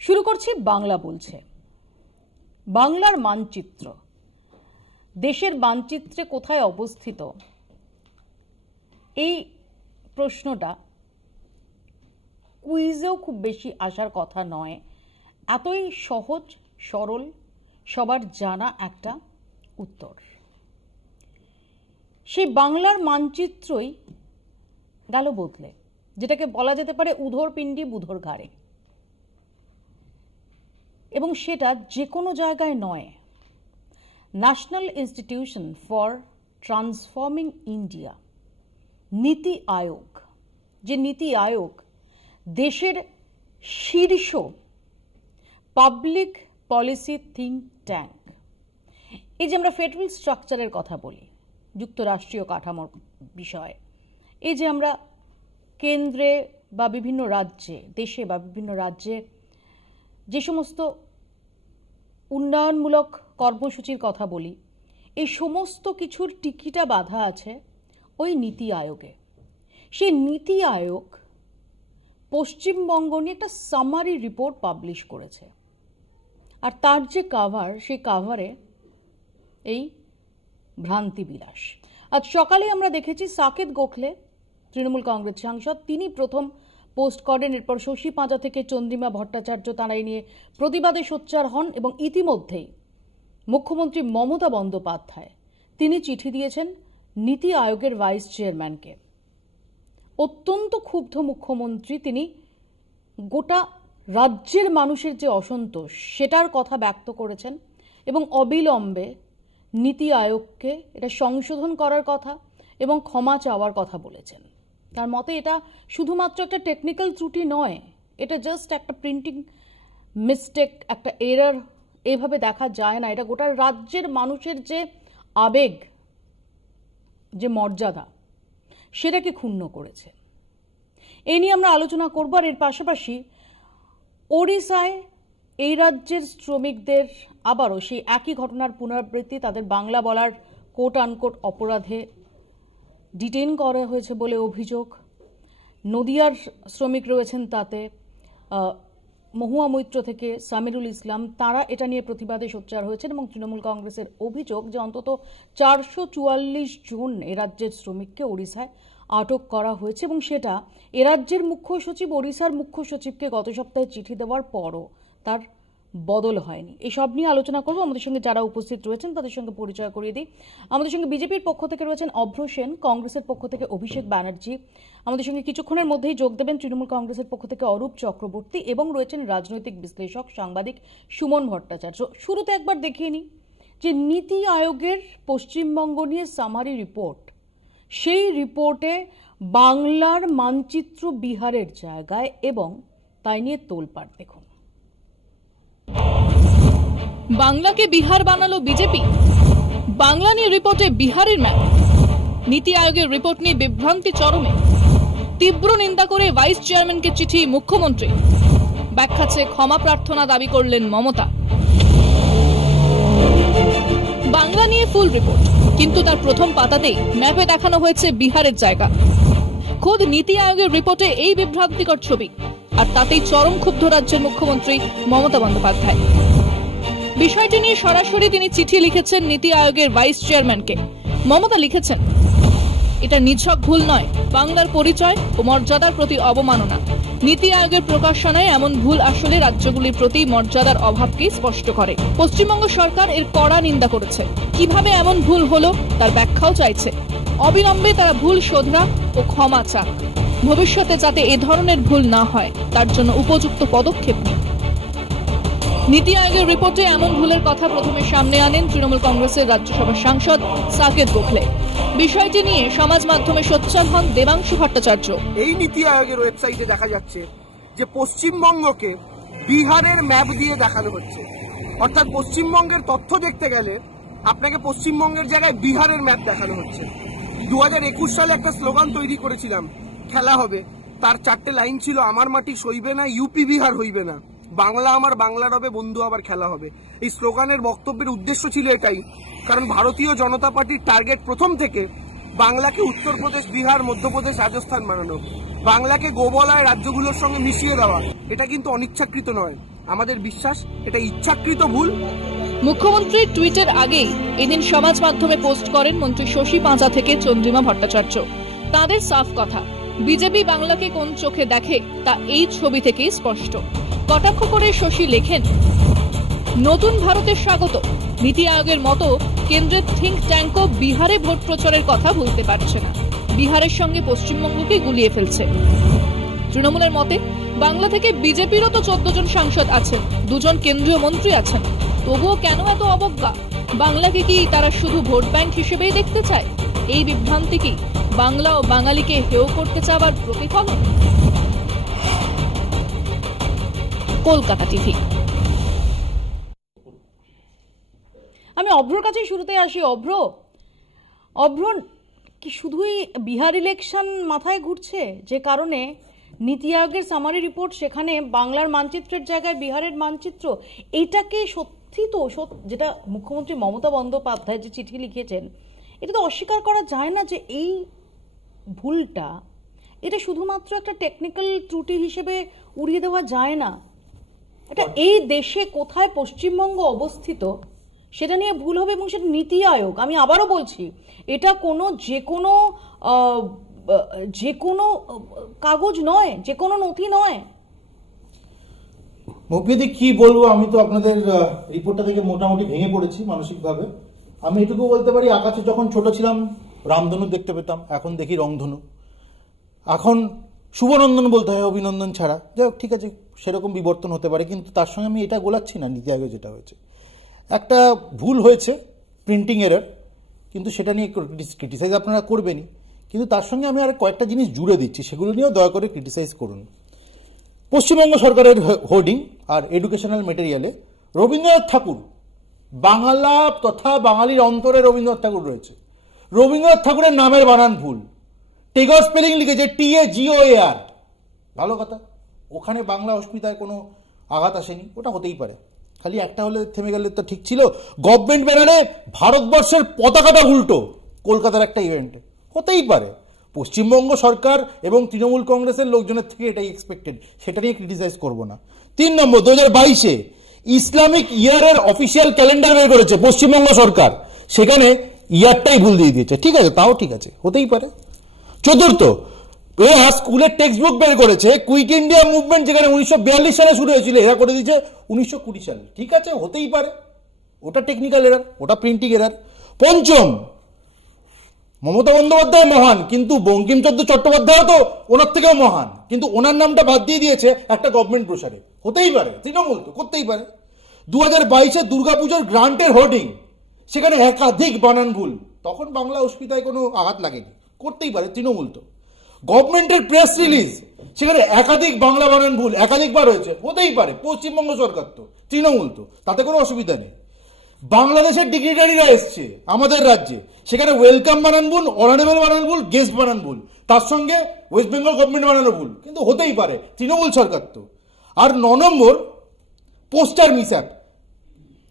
শুরু করছি বাংলা বলছে। বাংলার মানচিত্র, দেশের মানচিত্রে কোথায় অবস্থিত, এই প্রশ্নটা কুইজেও খুব বেশি আসার কথা নয়। এতই সহজ সরল, সবার জানা একটা উত্তর। সেই বাংলার মানচিত্রই গেল বদলে, যেটাকে বলা যেতে পারে উধোর পিণ্ডি বুধোর ঘাড়ে। এবং সেটা যে কোনো জায়গায় নয়। National institution for transforming India, নীতি আয়োগ, যে নীতি আয়োগ দেশের শীর্ষ পাবলিক পলিসি থিঙ্ক ট্যাঙ্ক। এই যে আমরা ফেডারেল স্ট্রাকচারের কথা বলি, যুক্তরাষ্ট্রীয় কাঠামোর বিষয়, এই যে আমরা কেন্দ্রে বা বিভিন্ন রাজ্যে, দেশে বা বিভিন্ন রাজ্যে যে সমস্ত উন্নয়নমূলক কর্মসূচির কথা বলি, এই সমস্ত কিছুর টিকিটা বাঁধা আছে ওই নীতি আয়োগে। সেই নীতি আয়োগ পশ্চিমবঙ্গ নিয়ে একটা সামারি রিপোর্ট পাবলিশ করেছে। আর তার যে কাভার, সেই কাভারে এই ভ্রান্তি বিলাস। আজ সকালে আমরা দেখেছি সাকেত গোখলে, তৃণমূল কংগ্রেস সাংসদ, তিনি প্রথম পোস্ট করেন। এরপর শশী পাঁজা থেকে চন্দ্রিমা ভট্টাচার্য তাঁরা এই নিয়ে প্রতিবাদে সোচ্চার হন এবং ইতিমধ্যেই মুখ্যমন্ত্রী মমতা বন্দ্যোপাধ্যায় তিনি চিঠি দিয়েছেন নীতি আয়োগের ভাইস চেয়ারম্যানকে। অত্যন্ত ক্ষুব্ধ মুখ্যমন্ত্রী, তিনি গোটা রাজ্যের মানুষের যে অসন্তোষ সেটার কথা ব্যক্ত করেছেন এবং অবিলম্বে নীতি আয়োগকে এটা সংশোধন করার কথা এবং ক্ষমা চাওয়ার কথা বলেছেন। তার মতে এটা শুধুমাত্র একটা টেকনিক্যাল ত্রুটি নয়, এটা জাস্ট একটা প্রিন্টিং মিস্টেক, একটা এরর, এভাবে দেখা যায় না। এটা গোটা রাজ্যের মানুষের যে আবেগ, যে মর্যাদা, সেটাকে ক্ষুণ্ণ করেছে। এই নিয়ে আমরা আলোচনা করব। আর এর পাশাপাশি ওড়িশায় এই রাজ্যের শ্রমিকদের আবারও সেই একই ঘটনার পুনরাবৃত্তি, তাদের বাংলা বলার কোট আনকোট অপরাধে ডিটেইন করা হয়েছে বলে অভিযোগ। নদিয়ার শ্রমিক রয়েছেন তাতে, মহুয়া মৈত্র থেকে সামিরুল ইসলাম, তারা এটা নিয়ে প্রতিবাদে সোচ্চার হয়েছেন এবং তৃণমূল কংগ্রেসের অভিযোগ যে অন্তত 444 জন এ রাজ্যের শ্রমিককে ওড়িশায় আটক করা হয়েছে এবং সেটা এ রাজ্যের মুখ্য সচিব ওড়িশার মুখ্য সচিবকে গত সপ্তাহে চিঠি দেওয়ার পরও তার বদল হয়নি। এই সব নিয়ে আলোচনা করব। আমাদের সঙ্গে যারা উপস্থিত রয়েছেন তাদের সঙ্গে পরিচয় করিয়ে দিই। আমাদের সঙ্গে বিজেপির পক্ষ থেকে রয়েছেন অভ্র সেন, কংগ্রেসের পক্ষ থেকে অভিষেক ব্যানার্জি, আমাদের সঙ্গে কিছুক্ষণের মধ্যেই যোগ দেবেন তৃণমূল কংগ্রেসের পক্ষ থেকে অরূপ চক্রবর্তী এবং রয়েছেন রাজনৈতিক বিশ্লেষক সাংবাদিক সুমন ভট্টাচার্য। শুরুতে একবার দেখিয়ে নিই যে নীতি আয়োগের পশ্চিমবঙ্গ নিয়ে সামারি রিপোর্ট, সেই রিপোর্টে বাংলার মানচিত্র বিহারের জায়গায় এবং তাই নিয়ে তোলপাড়। দেখুন, বাংলাকে বিহার বানালো বিজেপি, বাংলা নিয়ে রিপোর্টে বিহারের ম্যাপ। নীতি আয়োগের রিপোর্ট নিয়ে বিভ্রান্তি চরমে, তীব্র নিন্দা করে ভাইস চেয়ারম্যানকে চিঠি মুখ্যমন্ত্রী। ব্যাখ্যা চেয়ে ক্ষমা প্রার্থনা দাবি করলেন মমতা। বাংলা নিয়ে ফুল রিপোর্ট, কিন্তু তার প্রথম পাতাতেই ম্যাপে দেখানো হয়েছে বিহারের জায়গা। খোদ নীতি আয়োগের রিপোর্টে এই বিভ্রান্তিকর ছবি, আর তাতেই চরম ক্ষুব্ধ রাজ্যের মুখ্যমন্ত্রী মমতা বন্দ্যোপাধ্যায়। বিষয়টি নিয়ে সরাসরি তিনি চিঠি লিখেছেন নীতি আয়োগের ভাইস চেয়ারম্যানকে। মমতা লিখেছেন, এটা নিছক ভুল নয়, বাংলার পরিচয় ও মর্যাদার প্রতি অবমাননা। নীতি আয়োগের প্রকাশনায় এমন ভুল আসলে রাজ্যগুলির প্রতি মর্যাদার অভাবকে স্পষ্ট করে। পশ্চিমবঙ্গ সরকার এর কড়া নিন্দা করেছে। কিভাবে এমন ভুল হলো তার ব্যাখ্যাও চাইছে। অবিলম্বে তারা ভুল শোধরা ও ক্ষমা চাক। ভবিষ্যতে যাতে এ ধরনের ভুল না হয় তার জন্য উপযুক্ত পদক্ষেপ নিন। নীতি আয়োগের রিপোর্টে এমন ভুলের কথা প্রথমে সামনে আনেন তৃণমূল কংগ্রেসের রাজ্যসভার সাংসদ সাকেত গোখলে। বিষয়টি নিয়ে সমাজ মাধ্যমে সোচ্চার হন দেবাংশু ভট্টাচার্য। এই নীতি আয়োগের ওয়েবসাইটে দেখা যাচ্ছে যে পশ্চিমবঙ্গকে বিহারের ম্যাপ দিয়ে দেখানো হচ্ছে। অর্থাৎ পশ্চিমবঙ্গের তথ্য দেখতে গেলে আপনাকে পশ্চিমবঙ্গের জায়গায় বিহারের ম্যাপ দেখানো হচ্ছে। 2021 সালে একটা স্লোগান তৈরি করেছিলাম, খেলা হবে। তার 4টে লাইন ছিল, আমার মাটি সইবে না, ইউপি বিহার হইবে না, বাংলা আমার বাংলার হবে, বন্ধু আবার খেলা হবে। এই স্লোগানের বক্তব্যের উদ্দেশ্য ছিল এটাই, কারণ ভারতীয় জনতা পার্টির টার্গেট প্রথম থেকে বাংলাকে উত্তরপ্রদেশ, বিহার, মধ্যপ্রদেশ, রাজস্থান বানানো, বাংলাকে গোবলায় রাজ্যগুলোর সঙ্গে মিশিয়ে দেওয়া। এটা কিন্তু অনিচ্ছাকৃত নয়। আমাদের বিশ্বাস এটা ইচ্ছাকৃত ভুল। মুখ্যমন্ত্রীর টুইটের আগেই এদিন সমাজ মাধ্যমে পোস্ট করেন মন্ত্রী শশী পাঁজা থেকে চন্দ্রিমা ভট্টাচার্য। তাদের সাফ কথা, বিজেপি বাংলাকে কোন চোখে দেখে তা এই ছবি থেকেই স্পষ্ট। কটাক্ষ করে শশী লেখেন, নতুন ভারতের স্বাগত। নীতি আয়োগের মতো কেন্দ্রের থিঙ্ক ট্যাঙ্কও বিহারে ভোট প্রচারের কথা বলতে পারছে না, বিহারের সঙ্গে পশ্চিমবঙ্গকে গুলিয়ে ফেলছে। তৃণমূলের মতে বাংলা থেকে বিজেপিরও তো 14 জন সাংসদ আছেন, 2 জন কেন্দ্রীয় মন্ত্রী আছেন, তবুও কেন এত অবজ্ঞা? বাংলাকে কি তারা শুধু ভোট ব্যাংক হিসেবেই দেখতে চায়? এই বিভ্রান্তি কি বাংলা ও বাঙালিকে হেয় করতে চাওয়ার প্রতিফলন? কলকাতা টিভি। আমি অভ্রর কাছেই শুরুতে আসি। অভ্র কি শুধুই বিহার ইলেকশন মাথায় ঘুরছে যে কারণে নীতি আয়োগের সামারি রিপোর্ট সেখানে বাংলার মানচিত্রের জায়গায় বিহারের মানচিত্র, এটাকে সত্যি তো যেটা মুখ্যমন্ত্রী মমতা বন্দ্যোপাধ্যায় যে চিঠি লিখেছেন, এটা তো অস্বীকার করা যায় না যে এই ভুলটা, এটা শুধুমাত্র একটা টেকনিক্যাল ত্রুটি হিসেবে উড়িয়ে দেওয়া যায় না। এটা এই দেশে কোথায় পশ্চিমবঙ্গ অবস্থিত সেটা নিয়ে ভুল হবে, এবং সেটা নীতি আয়োগ, আমি আবারও বলছি, এটা কোনো যে কোনো কাগজ নয়, যে কোনো নথি নয়। মৌপিদি কি বলবো, আমি তো আপনাদের রিপোর্টটা থেকে মোটামুটি ভেঙে পড়েছি মানসিকভাবে। আমি এটুকু বলতে পারি, আকাশে যখন ছোট ছিলাম রামধনু দেখতে পেতাম, এখন দেখি রংধনু। এখন শুভনন্দন বলতে হয় অভিনন্দন ছাড়া। যাই হোক, ঠিক আছে, সেরকম বিবর্তন হতে পারে, কিন্তু তার সঙ্গে আমি এটা গোলাচ্ছি না। নীতি আয়োগে যেটা হয়েছে, একটা ভুল হয়েছে, প্রিন্টিং এরর, কিন্তু সেটা নিয়ে ক্রিটিসাইজ আপনারা করবেনই, কিন্তু তার সঙ্গে আমি আর কয়েকটা জিনিস জুড়ে দিচ্ছি, সেগুলো নিয়েও দয়া করে ক্রিটিসাইজ করুন। পশ্চিমবঙ্গ সরকারের হোর্ডিং আর এডুকেশনাল মেটেরিয়ালে রবীন্দ্রনাথ ঠাকুর, বাংলা তথা বাঙালির অন্তরে রবীন্দ্রনাথ ঠাকুর রয়েছে। রবীন্দ্রনাথ ঠাকুরের নামের বানান ভুল, টেগর স্পেলিং লিখেছে TAGOAR। ভালো কথা, ওখানে বাংলা অস্মিতায় কোনো আঘাত আসেনি, ওটা হতেই পারে। খালি একটা হলে থেমে গেলে তো ঠিক ছিল। গভর্নমেন্ট ব্যানারে ভারতবর্ষের পতাকাটা উল্টো কলকাতার একটা ইভেন্টে, হতেই পারে। পশ্চিমবঙ্গ সরকার এবং তৃণমূল কংগ্রেসের লোকজনের থেকে এটাই এক্সপেক্টেড, সেটা নিয়ে ক্রিটিসাইজ করবো না। 3 নম্বর, 2022-এ ইসলামিক ইয়ারের অফিসিয়াল ক্যালেন্ডার বের করেছে পশ্চিমবঙ্গ সরকার, সেখানে ইয়ারটাই ভুল দিয়ে দিয়েছে। ঠিক আছে, তাও ঠিক আছে, হতেই পারে। চতুর্থ, এরা স্কুলের টেক্সট বুক বের করেছে, কুইট ইন্ডিয়া মুভমেন্ট যেখানে 1942 সালে শুরু হয়েছিল, এরা করে দিয়েছে 1920 সালে। ঠিক আছে, হতেই পারে, ওটা টেকনিক্যাল এরার, ওটা প্রিন্টিং এরার। পঞ্চম, মমতা বন্দ্যোপাধ্যায় মহান, কিন্তু বঙ্কিমচন্দ্র চট্টোপাধ্যায় তো ওনার থেকেও মহান, কিন্তু ওনার নামটা বাদ দিয়ে দিয়েছে একটা গভর্নমেন্ট প্রসারে। হতেই পারে, তৃণমূল তো করতেই পারে। 2022-এ দুর্গাপুজোর গ্রান্টের হোর্ডিং, সেখানে একাধিক বানান ভুল, তখন বাংলা অস্মিতায় কোনো আঘাত লাগেনি, করতেই পারে, তৃণমূল তো। গভর্নমেন্টের প্রেস রিলিজ, সেখানে একাধিক বাংলা বানান ভুল একাধিকবার হয়েছে, হতেই পারে, পশ্চিমবঙ্গ সরকার তো, তৃণমূল তো, তাতে কোনো অসুবিধা নেই। বাংলাদেশের ডিগ্নিটারিরা এসছে আমাদের রাজ্যে, সেখানে ওয়েলকাম বানান ভুল, অনারেবল বানান ভুল, গেস্ট বানান ভুল, তার সঙ্গে ওয়েস্ট বেঙ্গল গভর্নমেন্ট বানানো ভুল, কিন্তু হতেই পারে, তৃণমূল সরকার তো। আর 9 নম্বর, পোস্টার মিসঅ্যাপ,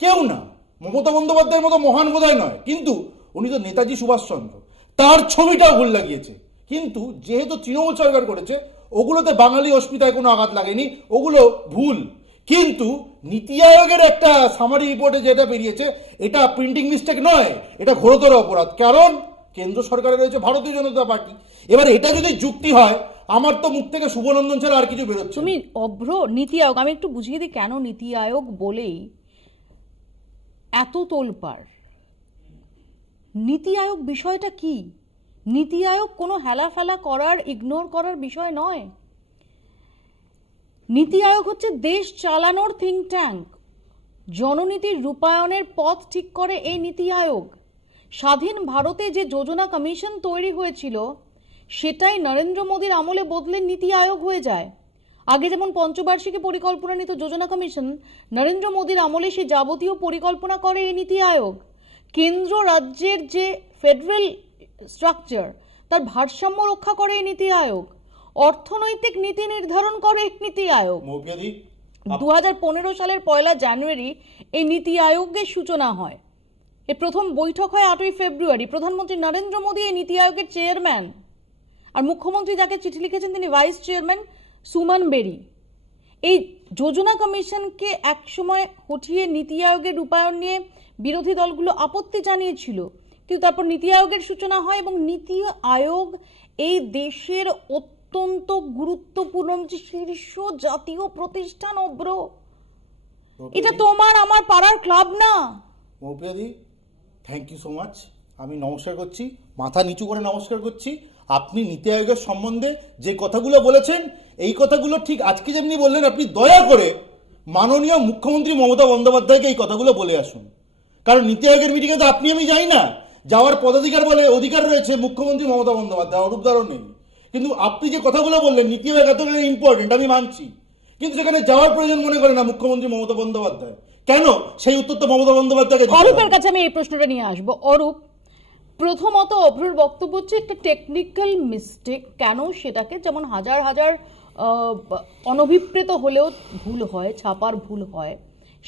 কেউ না, মমতা বন্দ্যোপাধ্যায়ের মতো মহান বোধহয় নয়, কিন্তু উনি তো নেতাজি সুভাষচন্দ্র, তার ছবিটাও ভুল লাগিয়েছে। কিন্তু যেহেতু তৃণমূল সরকার করেছে, ওগুলোতে বাঙালি অস্মিতায় কোনো আঘাত লাগেনি, ওগুলো ভুল। কিন্তু নীতি আয়োগের একটা সামারি রিপোর্টে যেটা বেরিয়েছে, এটা প্রিন্টিং মিস্টেক নয়, এটা ঘোরতর অপরাধ, কারণ কেন্দ্র সরকারে রয়েছে ভারতীয় জনতা পার্টি। এবার এটা যদি যুক্তি হয়, আমার তো মুখ থেকে শুভনন্দন ছাড়া আর কিছু বেরোচ্ছে। তুমি অভ্র, নীতি আয়োগ, আমি একটু বুঝিয়ে দিই কেন নীতি আয়োগ বলেই এত তোলপাড়। নীতি আয়োগ বিষয়টা কি? নীতি আয়োগ কোনো হেলাফেলা করার, ইগনোর করার বিষয় নয়। নীতি আয়োগ হচ্ছে দেশ চালানোর থিঙ্ক ট্যাঙ্ক, জননীতির রূপায়ণের পথ ঠিক করে এই নীতি আয়োগ। স্বাধীন ভারতে যে যোজনা কমিশন তৈরি হয়েছিল, সেটাই নরেন্দ্র মোদীর আমলে বদলে নীতি আয়োগ হয়ে যায়। আগে যেমন পঞ্চবার্ষিকী পরিকল্পনা নিত যোজনা কমিশন, নরেন্দ্র মোদীর আমলে সে যাবতীয় পরিকল্পনা করে এই নীতি আয়োগ। কেন্দ্র রাজ্যের যে ফেডারেল স্ট্রাকচার, তার ভারসাম্য রক্ষা করে এই নীতি আয়োগ। অর্থনৈতিক নীতি নির্ধারণ করে এই নীতি আয়োগ। 2015 সালের 1 জানুয়ারি এই নীতি আয়োগের সূচনা হয়। এর প্রথম বৈঠক হয় 8ই ফেব্রুয়ারি। প্রধানমন্ত্রী নরেন্দ্র মোদী এই নীতি আয়োগের চেয়ারম্যান, আর মুখ্যমন্ত্রী যাকে চিঠি লিখেছেন তিনি ভাইস চেয়ারম্যান সুমন বেরি। এই যোজনা কমিশনকে একসময় হঠিয়ে নীতি আয়োগের রূপায়ণ নিয়ে বিরোধী দলগুলো আপত্তি জানিয়েছিল, কিন্তু তারপর নীতি আয়োগের সূচনা হয় এবং নীতি আয়োগ এই দেশের অত্যন্ত গুরুত্বপূর্ণ শীর্ষ জাতীয় প্রতিষ্ঠান। অব্র, এটা তোমার আমার পাড়ার ক্লাব না। মৌপিয়াদি, থ্যাংক ইউ সো মাচ। আমি নমস্কার করছি, মাথা নিচু করে নমস্কার করছি। আপনি নীতি আয়োগের সম্বন্ধে যে কথাগুলো বলেছেন, এই কথাগুলো ঠিক আজকে যেমনি বললেন, আপনি দয়া করে মাননীয় মুখ্যমন্ত্রী মমতা বন্দ্যোপাধ্যায়কে এই কথাগুলো বলে আসুন। কারণ নীতি আয়োগের মিটিংয়ে তো আপনি আমি যাই না, যাওয়ার পদাধিকার বলে অধিকার রয়েছে মুখ্যমন্ত্রী মমতা বন্দ্যোপাধ্যায়, অরূপদারও নেই। কিন্তু আপনি যে কথাগুলো বললেন নীতি আয়োগ এতটা ইম্পর্টেন্ট আমি মানছি, কিন্তু সেখানে যাওয়ার প্রয়োজন মনে করে না মুখ্যমন্ত্রী মমতা বন্দ্যোপাধ্যায়। কেন? সেই উত্তর তো মমতা বন্দ্যোপাধ্যায়কে দিতে হবে। অরূপের কাছে আমি এই প্রশ্নটা নিয়ে আসবো। অরূপ, প্রথমত অভ্রর বক্তব্য হচ্ছে একটা টেকনিক্যাল মিস্টেক। কেন সেটাকে, যেমন হাজার হাজার অনভিপ্রেত হলেও ভুল হয়, ছাপার ভুল হয়,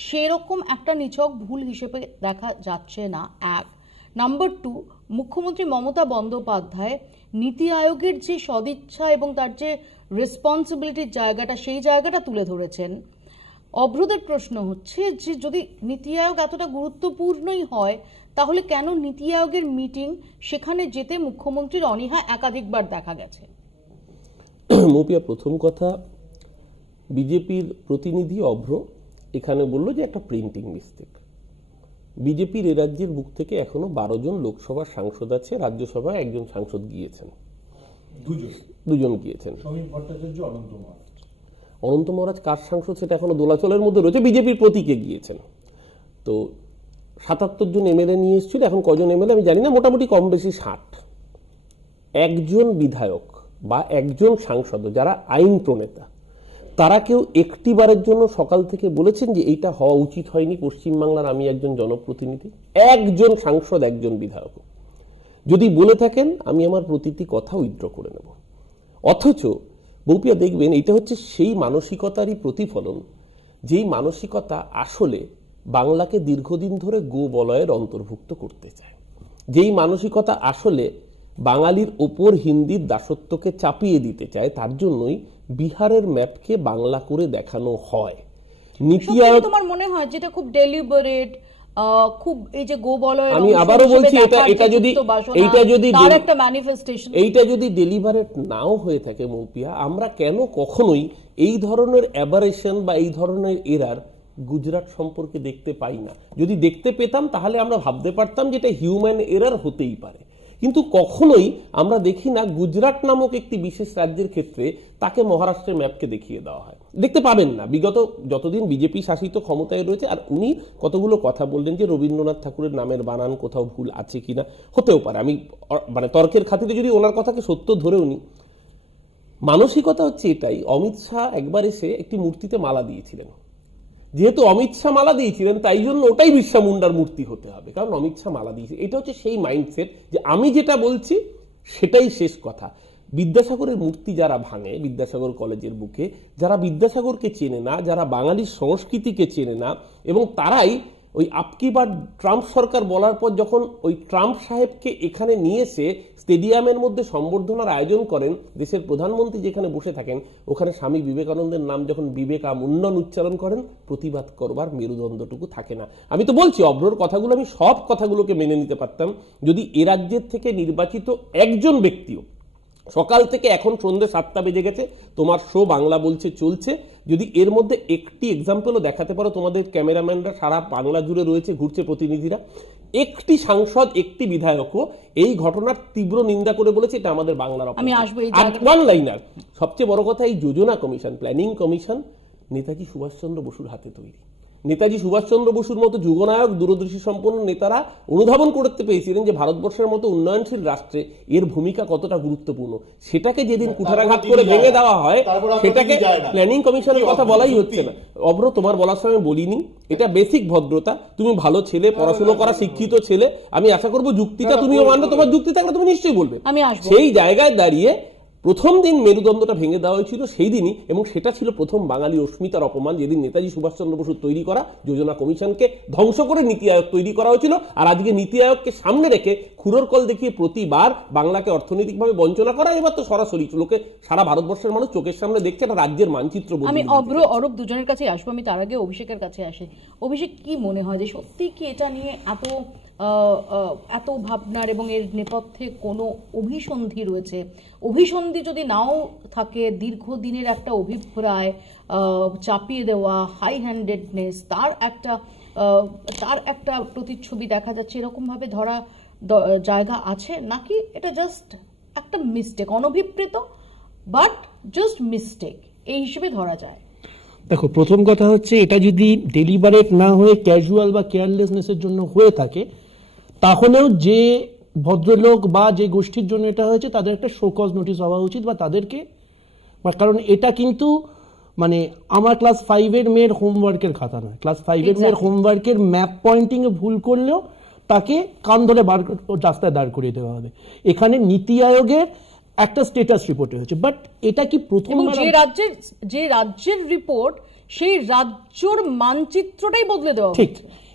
সেরকম একটা নিছক ভুল হিসেবে দেখা যাচ্ছে না। এক নাম্বার টু, মুখ্যমন্ত্রী মমতা বন্দ্যোপাধ্যায় নীতি আয়োগের যে সদিচ্ছা এবং তার যে রেসপন্সিবিলিটির জায়গাটা, সেই জায়গাটা তুলে ধরেছেন। অভ্রদের প্রশ্ন হচ্ছে যে যদি নীতি আয়োগ এতটা গুরুত্বপূর্ণই হয়, তাহলে কেন নীতি আয়োগের মিটিং, সেখানে যেতে মুখ্যমন্ত্রীর অনীহা একাধিকবার দেখা গেছে? মৌপিয়া, প্রথম কথা, বিজেপির প্রতিনিধি অভ্র এখানে বলল যে একটা প্রিন্টিং মিস্টেক। বিজেপির এ রাজ্যের বুক থেকে এখনো 12 জন লোকসভার সাংসদ আছে, রাজ্যসভায় একজন সাংসদ গিয়েছেন, দুজন গিয়েছেন। সমীপ ভট্টাচার্য, অনন্ত মহারাজ কার সাংসদ সেটা এখনো দোলাচলের মধ্যে রয়েছে। বিজেপির প্রতীকে গিয়েছেন। তো 77 জন এমএলএ নিয়ে এসেছিল, এখন কজন এমএলএ আমি জানি না, মোটামুটি কম বেশি 60। একজন বিধায়ক বা একজন সাংসদ যারা আইন প্রণেতা, তারা কেউ একটি বারের জন্য সকাল থেকে বলেছেন যে এইটা হওয়া উচিত হয়নি পশ্চিমবাংলার আমি একজন জনপ্রতিনিধি? একজন সাংসদ, একজন বিধায়ক যদি বলে থাকেন, আমি আমার প্রতিটি কথা উইথড্র করে নেব। অথচ বৌপিয়া দেখবেন, এটা হচ্ছে সেই মানসিকতারই প্রতিফলন, যেই মানসিকতা আসলে বাংলাকে দীর্ঘদিন ধরে গো বলয়ের অন্তর্ভুক্ত করতে চায়, যেই মানসিকতা আসলে বাঙালির ওপর হিন্দির দাসত্বকে চাপিয়ে দিতে চায়। তার জন্যই বিহারের ম্যাপকে বাংলা করে দেখানো হয়। নীতি আয়োগ, তোমার মনে হয় যেটা খুব ডেলিবারেট, খুব এই যে গো বলয়ের, আমি আবারও বলছি, এইটা যদি ডেলিভারেট নাও হয়ে থাকে মৌপিয়া, আমরা কেন কখনোই এই ধরনের অ্যাবারেশন বা এই ধরনের এরার গুজরাট সম্পর্কে দেখতে পাই না? যদি দেখতে পেতাম তাহলে আমরা ভাবতে পারতাম যে এটা হিউম্যান এরার হতেই পারে, কিন্তু কখনোই আমরা দেখি না গুজরাট নামক একটি বিশেষ রাজ্যের ক্ষেত্রে তাকে মহারাষ্ট্রের ম্যাপকে দেখিয়ে দেওয়া হয়। দেখতে পাবেন না, বিগত যতদিন বিজেপি শাসিত ক্ষমতায় রয়েছে। আর উনি কতগুলো কথা বললেন যে রবীন্দ্রনাথ ঠাকুরের নামের বানান কোথাও ভুল আছে কিনা, হতেও পারে, আমি মানে তর্কের খাতিরে যদি ওনার কথাকে সত্য ধরেও নি। মানসিকতা হচ্ছে এটাই। অমিত শাহ একবার এসে একটি মূর্তিতে মালা দিয়েছিলেন, যেহেতু অমিত শাহ মালা দিয়েছিলেন তাই জন্য ওটাই বিরসা মুন্ডার মূর্তি হতে হবে, কারণ অমিত শাহ মালা দিয়েছে। এটা হচ্ছে সেই মাইন্ডসেট যে আমি যেটা বলছি সেটাই শেষ কথা। বিদ্যাসাগরের মূর্তি যারা ভাঙে বিদ্যাসাগর কলেজের বুকে, যারা বিদ্যাসাগরকে চেনে না, যারা বাঙালির সংস্কৃতিকে চেনে না, এবং তারাই ওই আপকি বার ট্রাম্প সরকার বলার পর যখন ওই ট্রাম্প সাহেবকে এখানে নিয়ে এসে স্টেডিয়ামের মধ্যে সম্বর্ধনার আয়োজন করেন, দেশের প্রধানমন্ত্রী যেখানে বসে থাকেন, ওখানে স্বামী বিবেকানন্দের নাম যখন বিবেকামুন্নন উচ্চারণ করেন, প্রতিবাদ করবার মেরুদণ্ডটুকু থাকে না। আমি তো বলছি অভ্রর কথাগুলো, আমি সব কথাগুলোকে মেনে নিতে পারতাম যদি এ রাজ্যের থেকে নির্বাচিত একজন ব্যক্তিও, সকাল থেকে এখন সন্ধ্যে 7টা বেজে গেছে, তোমার শো বাংলা বলছে চলছে, যদি এর মধ্যে একটি এক্সাম্পলও দেখাতে পারো, তোমাদের ক্যামেরাম্যানরা সারা বাংলা জুড়ে রয়েছে, ঘুরছে প্রতিনিধিরা, একটি সাংসদ, একটি বিধায়কও এই ঘটনার তীব্র নিন্দা করে বলেছে এটা আমাদের বাংলার অপরাধ। ওয়ান লাইনার, সবচেয়ে বড় কথা, এই যোজনা commission, planning commission Netaji Subhas Chandra বসুর হাতে তৈরি। নেতাজি সুভাষচন্দ্র বসুর মতো যুগনায়ক, দূরদর্শী সম্পন্ন নেতারা অনুধাবন করতে পেরেছিলেন যে ভারতবর্ষের মতো উন্নয়নশীল রাষ্ট্রে এর ভূমিকা কতটা গুরুত্বপূর্ণ। সেটাকে যেদিন কুঠারাঘাত করে ভেঙে দেওয়া হয়, সেটাকে প্ল্যানিং কমিশনের কথা বলাই হচ্ছে না। অভ্র, তোমার বলার সময় বলিনি, এটা বেসিক ভদ্রতা। তুমি ভালো ছেলে, পড়াশোনা করা শিক্ষিত ছেলে, আমি আশা করবো যুক্তিটা তুমিও মানবে, তোমার যুক্তি থাকলে তুমি নিশ্চয়ই বলবে। সেই জায়গায় দাঁড়িয়ে প্রথম দিন মেরুদণ্ডটা ভেঙে দেওয়া হয়েছিল সেই দিনই, এবং সেটা ছিল প্রথম বাঙালি অস্মিতার অপমান, যেদিন নেতাজি সুভাষচন্দ্র বসুর তৈরি করা যোজনা কমিশনকে ধ্বংস করে নীতি আয়োগ তৈরি করা হয়েছিল। আর আজকে নীতি আয়োগকে সামনে রেখে খুরোর কল দেখিয়ে প্রতিবার বাংলাকে অর্থনৈতিকভাবে বঞ্চনা করা, এবার তো সরাসরি লোকে সারা ভারতবর্ষের মানুষ চোখের সামনে দেখছে একটা রাজ্যের মানচিত্র। আমি অরূপ দুজনের কাছে আসবো, আমি তার আগে অভিষেকের কাছে আসি। অভিষেক, কি মনে হয় যে সত্যি কি এটা নিয়ে এত ভাবনার এবং এর নেপথ্যে কোনো অভিসন্ধি রয়েছে? অভিসন্ধি যদি নাও থাকে, দীর্ঘদিনের একটা অভিপ্রায় চাপিয়ে দেওয়া, হাই হ্যান্ডেডনেস, তার একটা প্রতিচ্ছবি দেখা যাচ্ছে, এরকম ভাবে ধরা জায়গা আছে, নাকি এটা জাস্ট একটা মিস্টেক, অনভিপ্রেত বাট জাস্ট মিস্টেক এই হিসেবে ধরা যায়? দেখো, প্রথম কথা হচ্ছে, এটা যদি ডেলিবারেট না হয়ে ক্যাজুয়াল বা কেয়ারলেসনেসের জন্য হয়ে থাকে, তাহলেও যে ভদ্রলোক বা যে গোষ্ঠীর জন্য এটা হয়েছে তাদের একটা শোকজ নোটিশ হওয়া উচিত, বা তাদেরকে, কারণ এটা কিন্তু মানে আমার ক্লাস 5-এর মেয়ের হোমওয়ার্কের খাতা নয়। ক্লাস 5-এর মেয়ের হোমওয়ার্কের ম্যাপ পয়েন্টিং এ ভুল করলেও তাকে কান ধরে রাস্তায় দাঁড় করিয়ে দেওয়া হবে। এখানে নীতি আয়োগের একটা স্ট্যাটাস রিপোর্টে হয়েছে, বাট এটা কি প্রথম যে রাজ্যের রিপোর্ট, সেই রাজ্যের মানচিত্রটাই বদলে দেওয়া? ঠিক।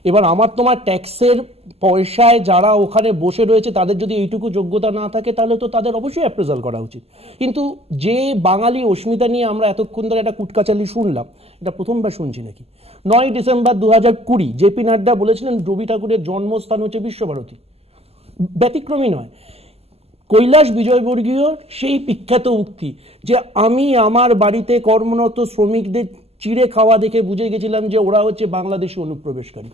এবার আমার তোমার ট্যাক্সের পয়সায় যারা ওখানে বসে রয়েছে তাদের যদি এইটুকু যোগ্যতা না থাকে, তাহলে তো তাদের অবশ্যই অ্যাপ্রেজাল করা উচিত। কিন্তু যে বাঙালি অস্মিতা নিয়ে আমরা এতক্ষণ ধরে একটা কুটকাচালি শুনলাম, এটা প্রথমবার শুনছি নাকি? 9 ডিসেম্বর 2020 জেপি নাড্ডা বলেছিলেন রবি ঠাকুরের জন্মস্থান হচ্ছে বিশ্বভারতী। ব্যতিক্রমী নয়। কৈলাস বিজয়বর্গীয় সেই বিখ্যাত উক্তি যে আমি আমার বাড়িতে কর্মরত শ্রমিকদের চিড়ে খাওয়া দেখে বুঝে গেছিলাম যে ওরা হচ্ছে বাংলাদেশি অনুপ্রবেশকারী।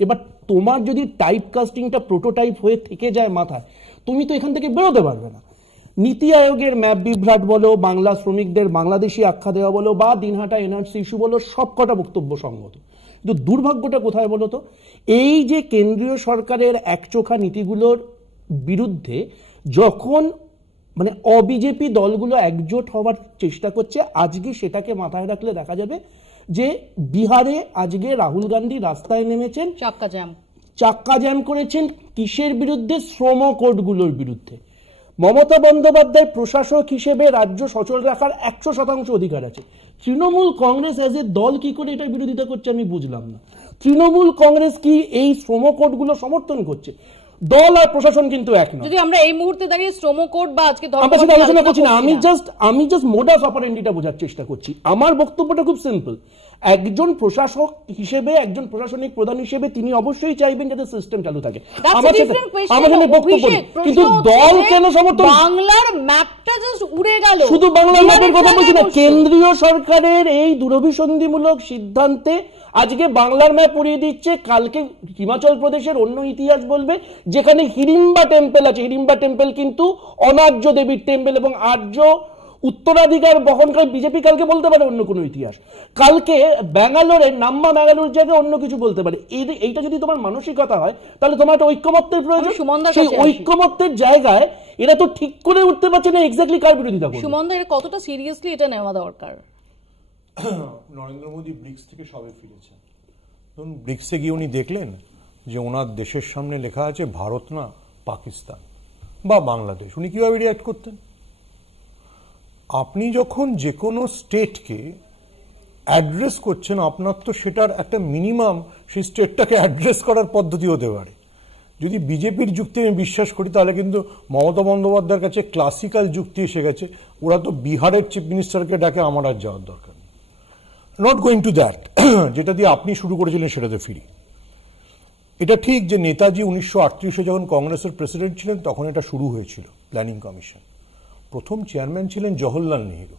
এবার তোমার যদি টাইপ কাস্টিংটা প্রোটোটাইপ হয়ে থেকে যায় মাথায়, তুমি তো এখান থেকে বেরোতে পারবে না। নীতি আয়োগের ম্যাপ বিভ্রাট বলো, বাংলা শ্রমিকদের বাংলাদেশি আখ্যা দেওয়া বলো, বা দিনহাটা এনআরসি ইস্যু বলো, সবকটা বক্তব্য সঙ্গত। কিন্তু দুর্ভাগ্যটা কোথায় বলো তো? এই যে কেন্দ্রীয় সরকারের একচোখা নীতিগুলোর বিরুদ্ধে যখন মানে অবিজেপি দলগুলো একজোট হওয়ার চেষ্টা করছে, আজকে সেটাকে মাথায় রাখলে দেখা যাবে যে বিহারে আজকে রাহুল গান্ধী রাস্তায় নেমেছেন, চাক্কা জ্যাম করেছেন। কিসের বিরুদ্ধে? শ্রম কোডগুলোর বিরুদ্ধে। মমতা বন্দ্যোপাধ্যায় প্রশাসক হিসেবে রাজ্য সচল রাখার 100% অধিকার আছে। তৃণমূল কংগ্রেস এজ এ দল কি করে এটা বিরোধিতা করছে আমি বুঝলাম না। তৃণমূল কংগ্রেস কি এই শ্রম কোডগুলো সমর্থন করছে? দল আর প্রশাসন কিন্তু এক নয়। যদি আমরা এই মুহূর্তে দাঁড়িয়ে শ্রম কোড বা আজকে আলোচনা করছি না, আমি জাস্ট মোডাস অপারেন্ডিটা বোঝার চেষ্টা করছি। আমার বক্তব্যটা খুব সিম্পল। একজন প্রশাসক হিসেবে, একজন প্রশাসনিক প্রধান হিসেবে তিনি অবশ্যই চাইবেন যাতে সিস্টেম চালু থাকে। আমার বক্তব্য, কিন্তু দল কেন সমর্থন? বাংলার ম্যাপটা জাস্ট উড়ে গেল। শুধু বাংলার ম্যাপের কথা বলছি না, কেন্দ্রীয় সরকারের এই দুরভিসন্ধিমূলক সিদ্ধান্তে আজকে বাংলার ম্যাপ উড়িয়ে দিচ্ছে। কালকে হিমাচল প্রদেশের অন্য ইতিহাস বলবে, যেখানে হিড়িম্বা টেম্পল আছে। হিড়িম্বা টেম্পল কিন্তু অনার্য দেবীর টেম্পল এবং আর্য উত্তরাধিকার বহনকারী। বিজেপি কালকে বলতে পারে অন্য কোনো ইতিহাস। কালকে ব্যাঙ্গালোরের নাম্বা ব্যাঙ্গালোর জায়গায় অন্য কিছু বলতে পারে। এইটা যদি তোমার মানসিকতা হয়, তাহলে তোমার একটা ঐক্যমত্যের প্রয়োজন। সেই ঐক্যমত্যের জায়গায় এরা তো ঠিক করে উঠতে পারছে না এক্স্যাক্টলি কার বিরোধিতা করবে। সুমন দা, কতটা সিরিয়াসলি এটা নেওয়া দরকার? নরেন্দ্র মোদী ব্রিক্স থেকে সবে ফিরেছেন। ধরুন, ব্রিক্সে গিয়ে উনি দেখলেন যে ওনার দেশের সামনে লেখা আছে ভারত না পাকিস্তান বা বাংলাদেশ। উনি কিভাবে রিঅ্যাক্ট করতেন? আপনি যখন যে কোনো স্টেটকে অ্যাড্রেস করছেন, আপনার তো সেটার একটা মিনিমাম সেই স্টেটটাকে অ্যাড্রেস করার পদ্ধতি হতে পারে। যদি বিজেপির যুক্তি আমি বিশ্বাস করি, তাহলে কিন্তু মমতা বন্দ্যোপাধ্যায়ের কাছে ক্লাসিক্যাল যুক্তি এসে গেছে। ওরা তো বিহারের চিফ মিনিস্টারকে ডাকে, আমার আর যাওয়ার দরকার নেই। Not going to that. যেটা দিয়ে আপনি শুরু করেছিলেন সেটাতে ফিরি। এটা ঠিক যে নেতাজি 1938-এ যখন কংগ্রেসের প্রেসিডেন্ট ছিলেন তখন এটা শুরু হয়েছিল, প্ল্যানিং কমিশন। প্রথম চেয়ারম্যান ছিলেন জওহরলাল নেহেরু।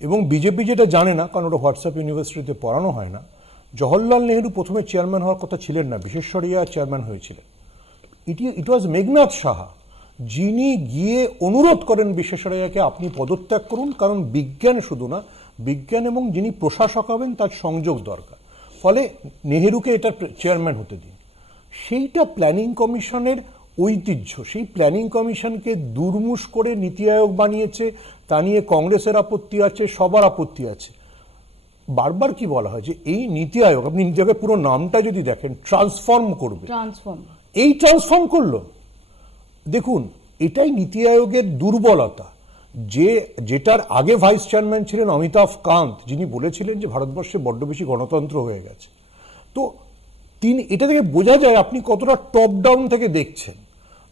এবং বিজেপি যেটা জানে না, কারণ ওটা হোয়াটসঅ্যাপ ইউনিভার্সিটিতে পড়ানো হয় না, জওহরলাল নেহেরু প্রথমে চেয়ারম্যান হওয়ার কথা ছিলেন না, বিশেশ্বরইয়া চেয়ারম্যান হয়েছিলেন। ইট ওয়াজ মেঘনাথ সাহা যিনি গিয়ে অনুরোধ করেন বিশ্বেশ্বরাইয়াকে, আপনি পদত্যাগ করুন, কারণ বিজ্ঞান শুধু না, বিজ্ঞান এবং যিনি প্রশাসক হবেন তার সংযোগ দরকার। ফলে নেহেরুকে এটা চেয়ারম্যান হতে দিন। সেইটা প্ল্যানিং কমিশনের ঐতিহ্য। সেই প্ল্যানিং কমিশনকে দুর্মুষ করে নীতি আয়োগ বানিয়েছে। তা নিয়ে কংগ্রেসের আপত্তি আছে, সবার আপত্তি আছে। বারবার কি বলা হয় যে এই নীতি আয়োগ, আপনি নীতি আয়োগের পুরো নামটা যদি দেখেন, ট্রান্সফর্ম করবে। এই ট্রান্সফর্ম করলো। দেখুন, এটাই নীতি আয়োগের দুর্বলতা, যেটার আগে ভাইস চেয়ারম্যান ছিলেন অমিতাভ কান্ত, যিনি বলেছিলেন যে ভারতবর্ষে বড্ড বেশি গণতন্ত্র হয়ে গেছে। তো তিনি এটা থেকে বোঝা যায় আপনি কতটা টপ ডাউন থেকে দেখছেন,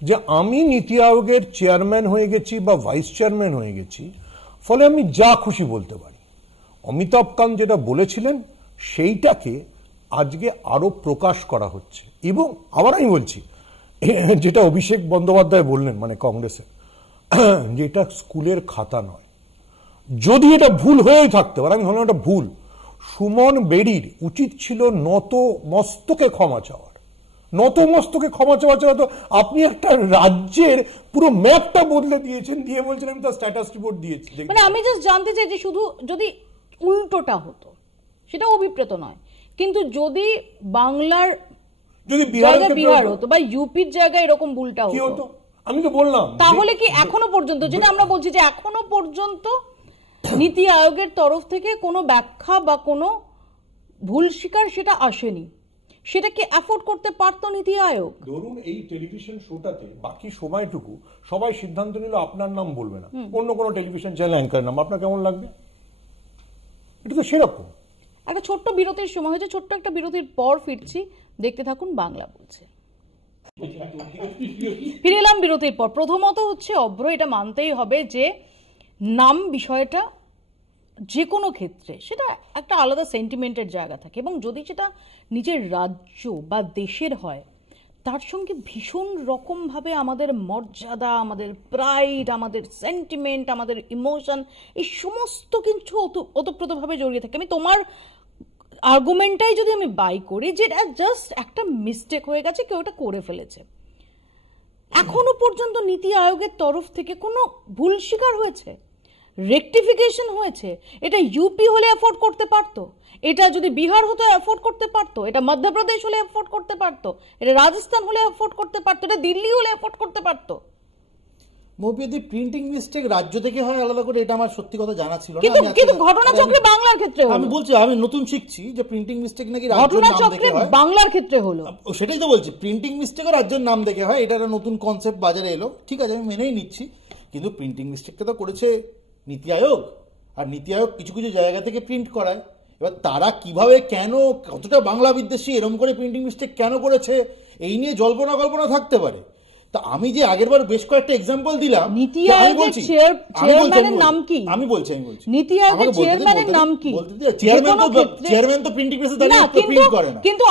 যে আমি নীতি আয়োগের চেয়ারম্যান হয়ে গেছি বা ভাইস চেয়ারম্যান হয়ে গেছি, ফলে আমি যা খুশি বলতে পারি। অমিতাভ কান্ত যেটা বলেছিলেন সেইটাকে আজকে আরো প্রকাশ করা হচ্ছে। এবং আবার আমি বলছি, যেটা অভিষেক বন্দ্যোপাধ্যায় বললেন মানে কংগ্রেসের, যেটা স্কুলের খাতা নয়। যদি এটা ভুল হয়েই থাকতে পারে, আমি ভাবলাম এটা ভুল, সুমন বেরির উচিত ছিল নত মস্তকে ক্ষমা চাওয়ার। নত মস্তকে ক্ষমা চাওয়া ছাড়া তো আপনি একটা রাজ্যের পুরো ম্যাপটা বদলে দিয়েছেন, দিয়ে বলছেন আমি তার স্ট্যাটাস রিপোর্ট দিয়েছি। মানে আমি জাস্ট জানতে চাই যে শুধু যদি উল্টোটা হতো, সেটা অভিপ্রেত নয়, কিন্তু যদি বাংলার যদি বিহার হতো বা ইউপির জায়গায় এরকম ভুলটা হতো, আমি তো বললাম, তাহলে কি এখনো পর্যন্ত, যেটা আমরা বলছি যে এখনো পর্যন্ত নীতি আয়োগের তরফ থেকে কোনো ব্যাখ্যা বা কোনো ভুল স্বীকার সেটা আসেনি, সেটা কি অ্যাফোর্ড করতে পারতো নীতি আয়োগ? ধরুন এই টেলিভিশন শোটাতে বাকি সময়টুকু সবাই সিদ্ধান্ত নিল আপনার নাম বলবে না, অন্য কোনো টেলিভিশন চ্যানেল অ্যাঙ্কার নাম, আপনার কেমন লাগবে? এটা তো সেরকম। একটা ছোট্ট বিরতির সময় হয়েছে, ছোট্ট একটা বিরতির পর ফিরছি, দেখতে থাকুন বাংলা বলছে। ফিরে এলাম বিরতির পর। প্রথমত হচ্ছে অভ্র, এটা মানতেই হবে যে নাম বিষয়টা যে কোনো ক্ষেত্রে সেটা একটা আলাদা সেন্টিমেন্টের জায়গা থাকে, এবং যদি সেটা নিজের রাজ্য বা দেশের হয় তার সঙ্গে ভীষণ রকমভাবে আমাদের মর্যাদা, আমাদের প্রাইড, আমাদের সেন্টিমেন্ট, আমাদের ইমোশন, এই সমস্ত কিছু ওতপ্রোতভাবে জড়িয়ে থাকে। আমি তোমার আর্গুমেন্টটাই যদি আমি বাই করি যে এটা জাস্ট একটা মিস্টেক হয়ে গেছে, কেউ এটা করে ফেলেছে, এখনো পর্যন্ত নীতি আয়োগের তরফ থেকে কোনো ভুল স্বীকার হয়েছে, রেকটিফিকেশন হয়েছে? এটা ইউপি হলে অ্যাফোর্ড করতে পারতো, এটা যদি বিহার হতো অ্যাফোর্ড করতে পারতো, এটা মধ্যপ্রদেশ হলে অ্যাফোর্ড করতে পারতো, এটা রাজস্থান হলে অ্যাফোর্ড করতে পারতো, এটা দিল্লি হলে অ্যাফোর্ড করতে পারতো। মৌপিয়াদি প্রিন্টিং মিস্টেক রাজ্য থেকে হয় আলাদা করে, এটা আমার সত্যি কথা জানা ছিল না। কিন্তু ঘটনাচক্রে বাংলার ক্ষেত্রে হলো। আমি বলছি আমি নতুন শিখছি যে প্রিন্টিং মিস্টেক নাকি ঘটনাচক্রে বাংলার ক্ষেত্রে হলো। সেটাই তো বলছি, প্রিন্টিং মিস্টেকও রাজ্যের নাম দেখে হয়, এটা একটা নতুন কনসেপ্ট বাজারে এলো, ঠিক আছে আমি মেনেই নিচ্ছি। কিন্তু প্রিন্টিং মিস্টেকটা তো করেছে নীতি আয়োগ, আর নীতি আয়োগ কিছু কিছু জায়গা থেকে প্রিন্ট করায়। এবার তারা কিভাবে, কেন, কতটা বাংলা বিদ্বেষী, এরকম করে প্রিন্টিং মিস্টেক কেন করেছে, এই নিয়ে জল্পনা কল্পনা থাকতে পারে। তা আমি যে আগেরবার বেশ কয়েকটা এক্সাম্পল দিলাম, নীতি আয়োগের চেয়ারম্যানের নাম কি? আমি বলছি নীতি আয়োগের চেয়ারম্যানের নাম কি? চেয়ারম্যান তো প্রিন্টিং প্রেসে দাঁড়িয়ে প্রিন্ট করে না। কিন্তু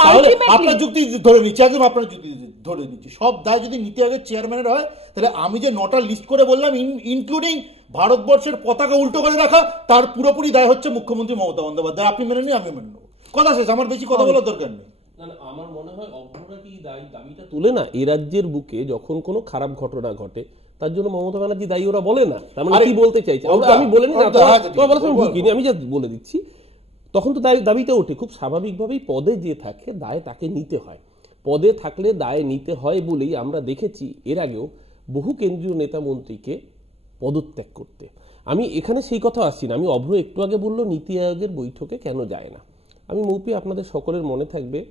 আপনার যুক্তি ধরে নিচ্ছি, একদম আপনার যুক্তি ধরে নিচ্ছি, সব দায় যদি নীতি আয়োগের চেয়ারম্যানের হয়, তাহলে আমি যে 9টা লিস্ট করে বললাম, ইনক্লুডিং ভারতবর্ষের পতাকা উল্টো করে রাখা, তার পুরোপুরি দায় হচ্ছে মুখ্যমন্ত্রী মমতা বন্দ্যোপাধ্যায়। আপনি মেনে নিন, আমি মেনে নেব, কথা শেষ, আমার বেশি কথা বলার দরকার নেই। আমার মনে হয় অভ্ররা কি দাবিটা তুলে না, এ রাজ্যের বুকে যখন কোনো খারাপ ঘটনা ঘটে তার জন্য মমতা ব্যানার্জি দায়ী ওরা বলে না। তার মানে কি বলতে চাইছে? আমি বলে নি, আমি জাস্ট বলে দিচ্ছি, তখন তো দাবিটা ওঠে খুব স্বাভাবিকভাবেই, পদে যে থাকে দায় তাকে নিতে হয়, পদে থাকলে দায় নিতে হয় বলেই আমরা দেখেছি এর আগেও বহু কেন্দ্রীয় নেতা মন্ত্রীকে পদত্যাগ করতে। আমি এখানে সেই কথা আসছি না। আমি অভ্র একটু আগে বললো নীতি আয়োগের বৈঠকে কেন যায় না। আমি মৌপি, আপনাদের সকলের মনে থাকবে,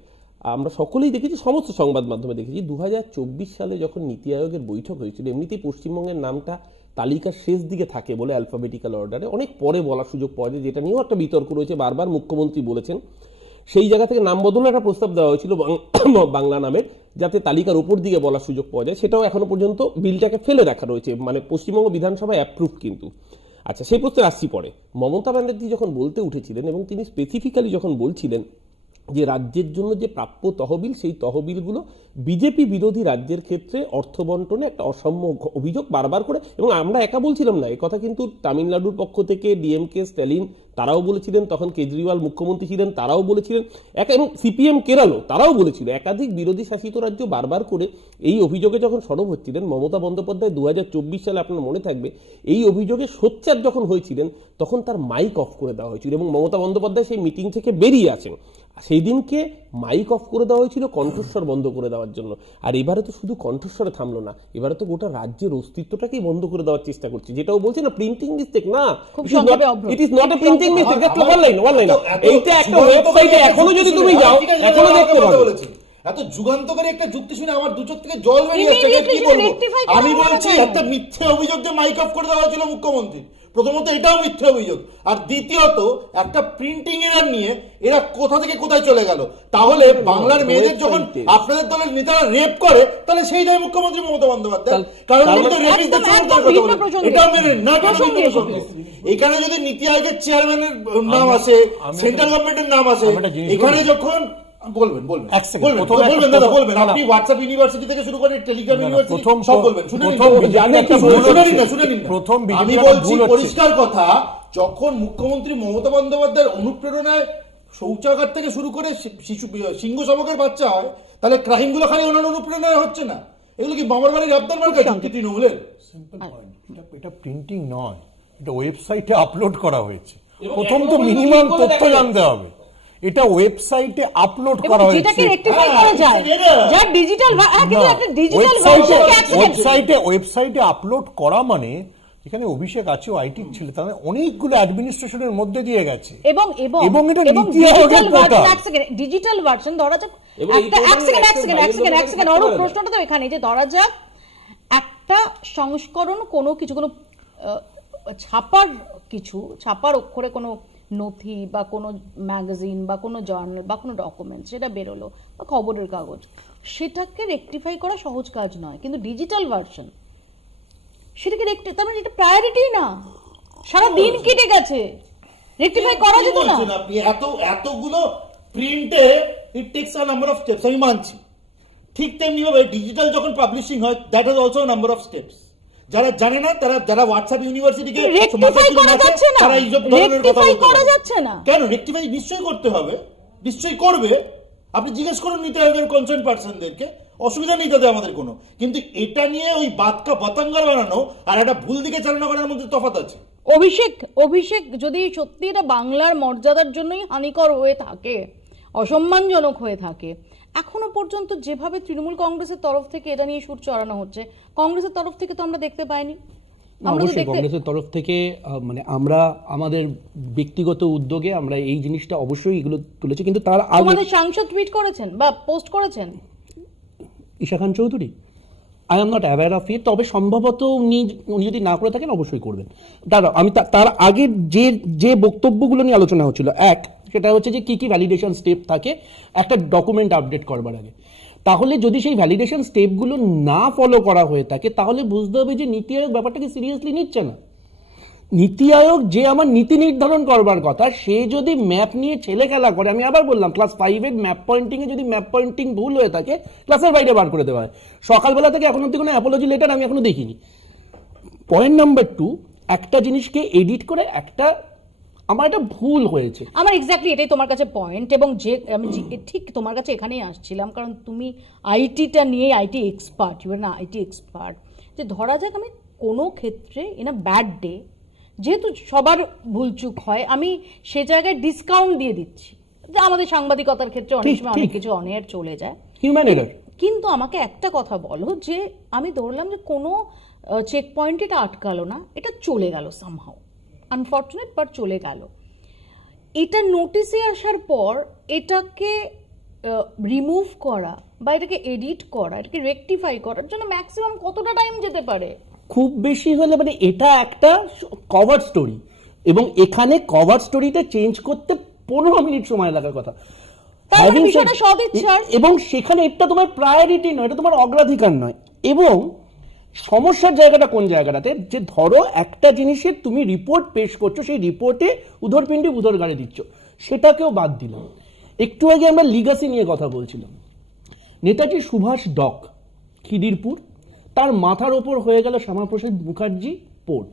আমরা সকলেই দেখেছি, সমস্ত সংবাদ মাধ্যমে দেখেছি, 2024 সালে যখন নীতি আয়োগের বৈঠক হয়েছিল, এমনিতেই পশ্চিমবঙ্গের নামটা তালিকার শেষ দিকে থাকে বলে অ্যালফাবেটিক্যাল অর্ডারে অনেক পরে বলার সুযোগ পাওয়া যায়, যেটা নিয়েও একটা বিতর্ক রয়েছে, বারবার মুখ্যমন্ত্রী বলেছেন। সেই জায়গা থেকে নাম বদলের একটা প্রস্তাব দেওয়া হয়েছিল বাংলা নামের, যাতে তালিকার উপর দিকে বলার সুযোগ পাওয়া যায়, সেটাও এখনো পর্যন্ত বিলটাকে ফেলে রাখা রয়েছে, মানে পশ্চিমবঙ্গ বিধানসভায় অ্যাপ্রুভ কিন্তু। আচ্ছা, সেই প্রশ্নে আসছি পরে। মমতা ব্যানার্জি যখন বলতে উঠেছিলেন এবং তিনি স্পেসিফিক্যালি যখন বলছিলেন যে রাজ্যের জন্য যে প্রাপ্য তহবিল, সেই তহবিলগুলো বিজেপি বিরোধী রাজ্যের ক্ষেত্রে অর্থ বন্টনে একটা অসাম্য অভিযোগ বারবার করে, এবং আমরা একা বলছিলাম না, এই কথা কিন্তু তামিলনাড়ুর পক্ষ থেকে ডিএমকে স্ট্যালিন তারাও বলেছিলেন, তখন কেজরিওয়াল মুখ্যমন্ত্রী ছিলেন তারাও বলেছিলেন, এবং সিপিএম কেরালও তারাও বলেছিল, একাধিক বিরোধী শাসিত রাজ্য বারবার করে এই অভিযোগে যখন সরব হচ্ছিলেন। মমতা বন্দ্যোপাধ্যায় 2024 সালে, আপনার মনে থাকবে, এই অভিযোগে সোচ্চার যখন হয়েছিলেন তখন তার মাইক অফ করে দেওয়া হয়েছিল, এবং মমতা বন্দ্যোপাধ্যায় সেই মিটিং থেকে বেরিয়ে আসেন। সেই দিনকে মাইক অফ করে দেওয়া হয়েছিল কণ্ঠস্বর বন্ধ করে দেওয়ার জন্য। আর এবারে তো শুধু কণ্ঠস্বরে থামলো না, এবারে তো গোটা রাজ্যের অস্তিত্বটাকেই বন্ধ করে দেওয়ার চেষ্টা করছে, যেটাও বলছি না প্রিন্টিং মিস্টেক না, it is not a printing mistake, just one line. এইটা একটা ওয়েবসাইটে এখনো যদি তুমি যাও, এখনো দেখতে পাবে। এত যুগান্তকারী একটা যুক্তি শুনে আমার দু চোখ থেকে জল বেরিয়ে যাচ্ছে। কি বলবো, আমি বলছি একটা মিথ্যে অভিযোগ দিয়ে মাইক অফ করে দেওয়া হয়েছিল মুখ্যমন্ত্রী। প্রথমত এটাও মিথ্যে অভিযোগ, আর দ্বিতীয়ত একটা প্রিন্টিং এরার নিয়ে এরা কোথা থেকে কোথায় চলে গেল। তাহলে বাংলার মেয়েদের যখন আপনাদের দলের নেতারা রেপ করে, তাহলে সেই নয় মুখ্যমন্ত্রী মমতা বন্দ্যোপাধ্যায়, কারণ এটা মেনে না। এখানে যদি নীতি আয়োগের চেয়ারম্যানের নাম আসে, সেন্ট্রাল গভর্নমেন্টের নাম আসে, এখানে যখন বলবেন দাদা বলবেন, আপনি হোয়াটসঅ্যাপ ইউনিভার্সিটি থেকে শুরু করে টেলিগ্রাম ইউনিভার্সিটি সব বলবেন। প্রথম আমি বলছি পরিষ্কার কথা, যখন মুখ্যমন্ত্রী মমতা বন্দ্যোপাধ্যায়ের অনুপ্রেরণায় শৌচাগার থেকে শুরু করে শিশু সিংহ শাবকের বাচ্চা হয়, তাহলে ক্রাইম গুলো খালি ওনার অনুপ্রেরণায় হচ্ছে না। এগুলো কি মামার বাড়ির আবদার মার্কা তৃণমূলের? সিম্পল পয়েন্ট, এটা প্রিন্টিং নয়, এটা ওয়েবসাইটে আপলোড করা হয়েছে। প্রথম তো মিনিমাম তথ্য জানতে হবে, এটা ওয়েবসাইটে আপলোড করা হয়েছে, যেটাকে রেকটিফাই করা যায়, যা ডিজিটাল একটা ডিজিটাল ওয়েবসাইটে আপলোড করা মানে এখানে অভিষেক আছে আইটি ছেলে, তার অনেকগুলো অ্যাডমিনিস্ট্রেশনের মধ্যে দিয়ে গেছে, এবং এটা নীতি আয়োগের পোর্টাল ডিজিটাল ভার্সন। ধরা যাক এক সেকেন্ড অরূপ, প্রশ্নটা তো এখানে যে ধরা যাক একটা সংস্করণ কোনো কিছু, কোনো ছাপার অক্ষরে কোনো নথি বা কোনো ম্যাগাজিন বা কোনো জার্নাল বা কোনো ডকুমেন্ট সেটা বেরোলো বা খবরের কাগজ, সেটাকে রেকটিফাই করা সহজ কাজ নয়। কিন্তু ডিজিটাল ভার্সন সেটাকে তার মানে এটা প্রায়োরিটি না, সারা দিন কেটে গেছে, রেকটিফাই করা যেত না। আপনি এতগুলো প্রিন্টে it takes a number of steps, আমি মানছি। ঠিক তেমনি ভাবে ডিজিটাল যখন পাবলিশিং হয়, that is also a number of steps. যারা জানে না, যারা হোয়াটসঅ্যাপ ইউনিভার্সিটিকে তারা এইসব ধরনের কথা বলতে না। কেন রেকটিফাই নিশ্চয়ই করতে হবে, নিশ্চয়ই করবে। আপনি জিজ্ঞেস করুন নীতি আয়োগের কনসার্ন পার্সনদেরকে, অসুবিধা নেই তাতে আমাদের কোনো। কিন্তু এটা নিয়ে ওই বাতাঙ্গার বানানো আর একটা ভুল দিকে চালনা করার মধ্যে তফাৎ আছে। অভিষেক যদি সত্যি এটা বাংলার মর্যাদার জন্যই হানিকর হয়ে থাকে, অসম্মানজনক হয়ে থাকে, এখনো পর্যন্ত যেভাবে তৃণমূল কংগ্রেসের তরফ থেকে এটা নিয়ে সুর চড়ানো হচ্ছে, কংগ্রেসের তরফ থেকে তো আমরা দেখতে পাইনি। অবশ্যই কংগ্রেসের তরফ থেকে মানে আমরা আমাদের ব্যক্তিগত উদ্যোগে আমরা এই জিনিসটা অবশ্যই এগুলো তুলেছি, কিন্তু তার আগে আমাদের সাংসদ টুইট করেছেন বা পোস্ট করেছেন Isha Khan Chowdhury, I am not aware of it, তবে সম্ভবত উনি যদি না করে থাকেন অবশ্যই করবেন। আমি তার আগে যে বক্তব্যগুলো নিয়ে আলোচনা হচ্ছিল, সেটা হচ্ছে যে কি কি ভ্যালিডেশন স্টেপ থাকে একটা ডকুমেন্ট আপডেট করবার আগে। তাহলে যদি সেই ভ্যালিডেশন স্টেপগুলো না ফলো করা হয়ে থাকে, তাহলে বুঝতে হবে যে নীতি আয়োগ ব্যাপারটাকে সিরিয়াসলি নিচ্ছে না। নীতি আয়োগ যে আমার নীতি নির্ধারণ করবার কথা, সে যদি ম্যাপ নিয়ে ছেলে খেলা করে, আমি আবার বললাম ক্লাস 5-এর ম্যাপ পয়েন্টিং এ যদি ম্যাপ পয়েন্টিং ভুল হয়ে থাকে, ক্লাসের বাইরে বার করে দেওয়া হয়। সকালবেলা থেকে এখন অব্দি কোনো অ্যাপোলজি লেটার আমি এখনো দেখিনি। পয়েন্ট নাম্বার 2, একটা জিনিসকে এডিট করে আমার এটা ভুল হয়েছে, আমার এক্স্যাক্টলি এটাই তোমার কাছে পয়েন্ট। এবং যে আমি ঠিক তোমার কাছে এখানেই আসছিলাম, কারণ তুমি আইটিটা নিয়ে আইটি এক্সপার্ট, ইউ আর না আইটি এক্সপার্ট। যে ধরা যাক আমি কোনো ক্ষেত্রে ইন আ ব্যাড ডে, যেহেতু সবার ভুলচুক হয়, আমি সে জায়গায় ডিসকাউন্ট দিয়ে দিচ্ছি, যে আমাদের সাংবাদিকতার ক্ষেত্রে অনেক সময় অনেক কিছু অনেয়ার চলে যায়, হিউম্যান এরর। কিন্তু আমাকে একটা কথা বলো, যে আমি ধরলাম যে কোনো চেক পয়েন্ট এটা আটকালো না, এটা চলে গেল সামহাউ, আনফর্চুনেট বাট চলে গেল। এটা নোটিশে আসার পর এটাকে রিমুভ করা বা এটাকে এডিট করা, এটাকে রেকটিফাই করার জন্য ম্যাক্সিমাম কতটা টাইম যেতে পারে? খুব বেশি হলে মানে এটা একটা কভার স্টোরি, এবং এখানে কভার স্টোরিটা চেঞ্জ করতে 15 মিনিট সময় লাগার কথা, এবং সেখানে এটা তোমার প্রায়োরিটি নয়, এটা তোমার অগ্রাধিকার নয়। এবং সমস্যার জায়গাটা কোন জায়গাটাতে, যে ধরো একটা জিনিসের তুমি রিপোর্ট পেশ করছো, সেই রিপোর্টে উদরপিণ্ডি উদরগাড়ে দিচ্ছ, সেটাকেও বাদ দিলাম। একটু আগে আমরা লিগাসি নিয়ে কথা বলছিলাম, নেতাজি সুভাষ ডক খিদিরপুর, তার মাথার ওপর হয়ে গেল শ্যামাপ্রসাদ মুখার্জি পোর্ট।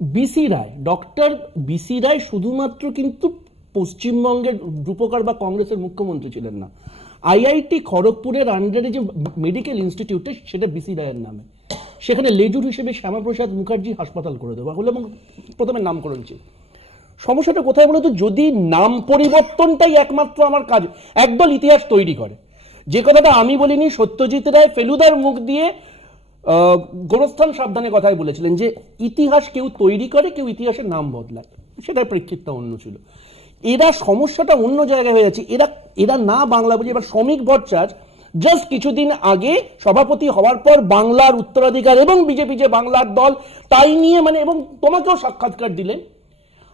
বিসি রায়, ডক্টর বিসি রায় শুধুমাত্র কিন্তু পশ্চিমবঙ্গের রূপকার বা কংগ্রেসের মুখ্যমন্ত্রী ছিলেন না, আইআইটি খড়গপুরের আন্ডারে যে মেডিকেল ইনস্টিটিউটে, সেটা বিসি রায়ের নামে, সেখানে লেজুর হিসেবে শ্যামাপ্রসাদ মুখার্জি হাসপাতাল করে দেওয়া হলো এবং প্রথমে নামকরণ ছিল। সমস্যাটা কোথায় বলতো, যদি নাম পরিবর্তনটাই একমাত্র আমার কাজ, একদল ইতিহাস তৈরি করে, যে কথাটা আমি বলিনি, সত্যজিৎ রায় ফেলুদার মুখ দিয়ে গোরস্থান সাবধানে কথাই বলেছিলেন, যে ইতিহাস কেউ তৈরি করে, কেউ ইতিহাসের নাম বদলায়, সেটার প্রেক্ষিতটা অন্য ছিল। এরা সমস্যাটা অন্য জায়গায় হয়ে যাচ্ছে। এরা না বাংলা বুঝে। এবার শ্রমিক ভট্টাচার্য জাস্ট কিছুদিন আগে সভাপতি হওয়ার পর বাংলার উত্তরাধিকার এবং বিজেপি যে বাংলার দল তাই নিয়ে এবং তোমাকেও সাক্ষাৎকার দিলেন।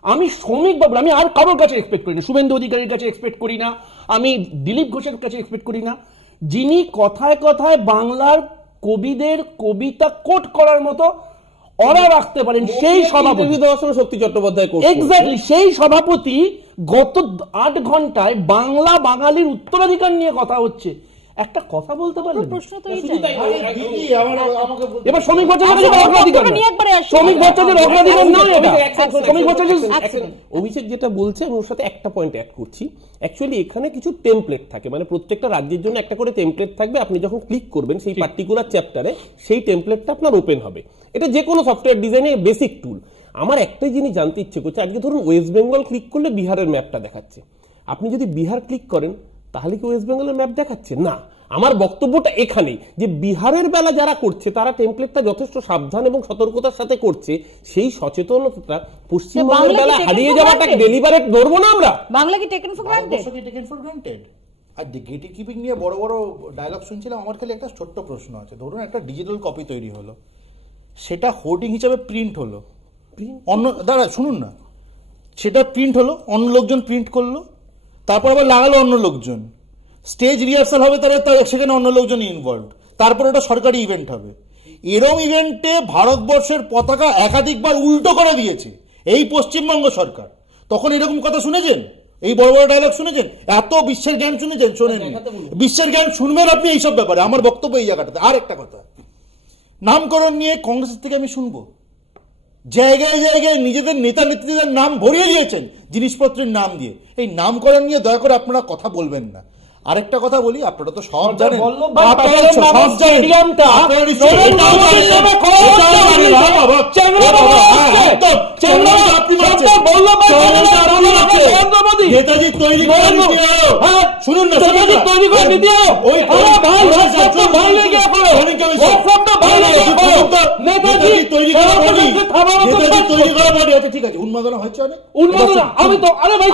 আমি শ্রমিক বাবু, আমি আর কারোর কাছে এক্সপেক্ট করি না, শুভেন্দু অধিকারীর কাছে এক্সপেক্ট করি না, আমি দিলীপ ঘোষের কাছে এক্সপেক্ট করি না, যিনি কথায় কথায় বাংলার কবিদের কবিতা কোট করার মতো অরা রাখতে পারেন, সেই সভাপতি শক্তি চট্টোপাধ্যায় এক্স্যাক্টলি সেই সভাপতি গত 8 ঘন্টায় বাংলা বাঙালির উত্তরাধিকার নিয়ে কথা হচ্ছে, একটা কথা বলতে পারলেন? এবার শ্রমিক ভট্টাচার্যের অগ্রাধিকার অভিষেক যেটা বলছে আমি ওর সাথে একটা পয়েন্ট অ্যাড করছি। অ্যাকচুয়ালি এখানে কিছু টেমপ্লেট থাকে, মানে প্রত্যেকটা রাজ্যের জন্য একটা করে টেমপ্লেট থাকবে। আপনি যখন ক্লিক করবেন সেই পার্টিকুলার চ্যাপ্টারে, সেই টেমপ্লেটটা আপনার ওপেন হবে। এটা যে কোনো সফটওয়্যার ডিজাইনে বেসিক টুল। আমার একটাই জিনিস জানতে ইচ্ছে করছে, আজকে ধরুন ওয়েস্ট বেঙ্গল ক্লিক করলে বিহারের ম্যাপটা দেখাচ্ছে, আপনি যদি বিহার ক্লিক করেন তাহলে কি ওয়েস্ট বেঙ্গলের ম্যাপ দেখাচ্ছে? না। আমার বক্তব্যটা এখানেই যে বিহারের বেলা যারা করছে তারা টেমপ্লেটটা যথেষ্ট সাবধান এবং সতর্কতার সাথে করছে, সেই সচেতনতা পশ্চিমবঙ্গের বেলা হারিয়ে যাওয়াটাকে ডেলিভারেট ধরবো না আমরা। বাংলা কি টেকেন ফর গ্রান্টেড? আর গেট কিপিং নিয়ে বড় বড় ডায়লগ শুনছিলাম। আমার খালি একটা ছোট্ট প্রশ্ন আছে, ধরুন একটা ডিজিটাল কপি তৈরি হলো, সেটা হোর্ডিং হিসাবে প্রিন্ট হলো, অন্য দাঁড়া শুনুন না, সেটা প্রিন্ট হলো, অন্য লোকজন প্রিন্ট করলো, তারপর আবার লাগালো অন্য লোকজন, স্টেজ রিহার্সাল হবে, তাহলে সেখানে অন্য লোকজন ইনভলভ, তারপর ওটা সরকারি ইভেন্ট হবে। এরম ইভেন্টে ভারতবর্ষের পতাকা একাধিকবার উল্টো করে দিয়েছে এই পশ্চিমবঙ্গ সরকার। তখন এরকম কথা শুনেছেন? এই বড় বড় ডায়লগ শুনেছেন? এত বিশ্বের জ্ঞান শুনেছেন? শোনেন, বিশ্বের জ্ঞান শুনবেন আপনি এইসব ব্যাপারে। আমার বক্তব্য এই জায়গাটাতে। আর একটা কথা, নামকরণ নিয়ে কংগ্রেসের থেকে আমি শুনবো, জায়গায় জায়গায় নিজেদের নেতা নেত্রীদের নাম ভরিয়ে দিয়েছেন জিনিসপত্রের নাম দিয়ে। এই নামকরণ নিয়ে দয়া করে আপনারা কথা বলবেন না। আরেকটা কথা বলি, আপনারা তো সব জানেন, নেতাজি তৈরি শুনুন না, ঠিক আছে, উন্মাদনা হচ্ছে অনেক। আমি তো আরে ভাই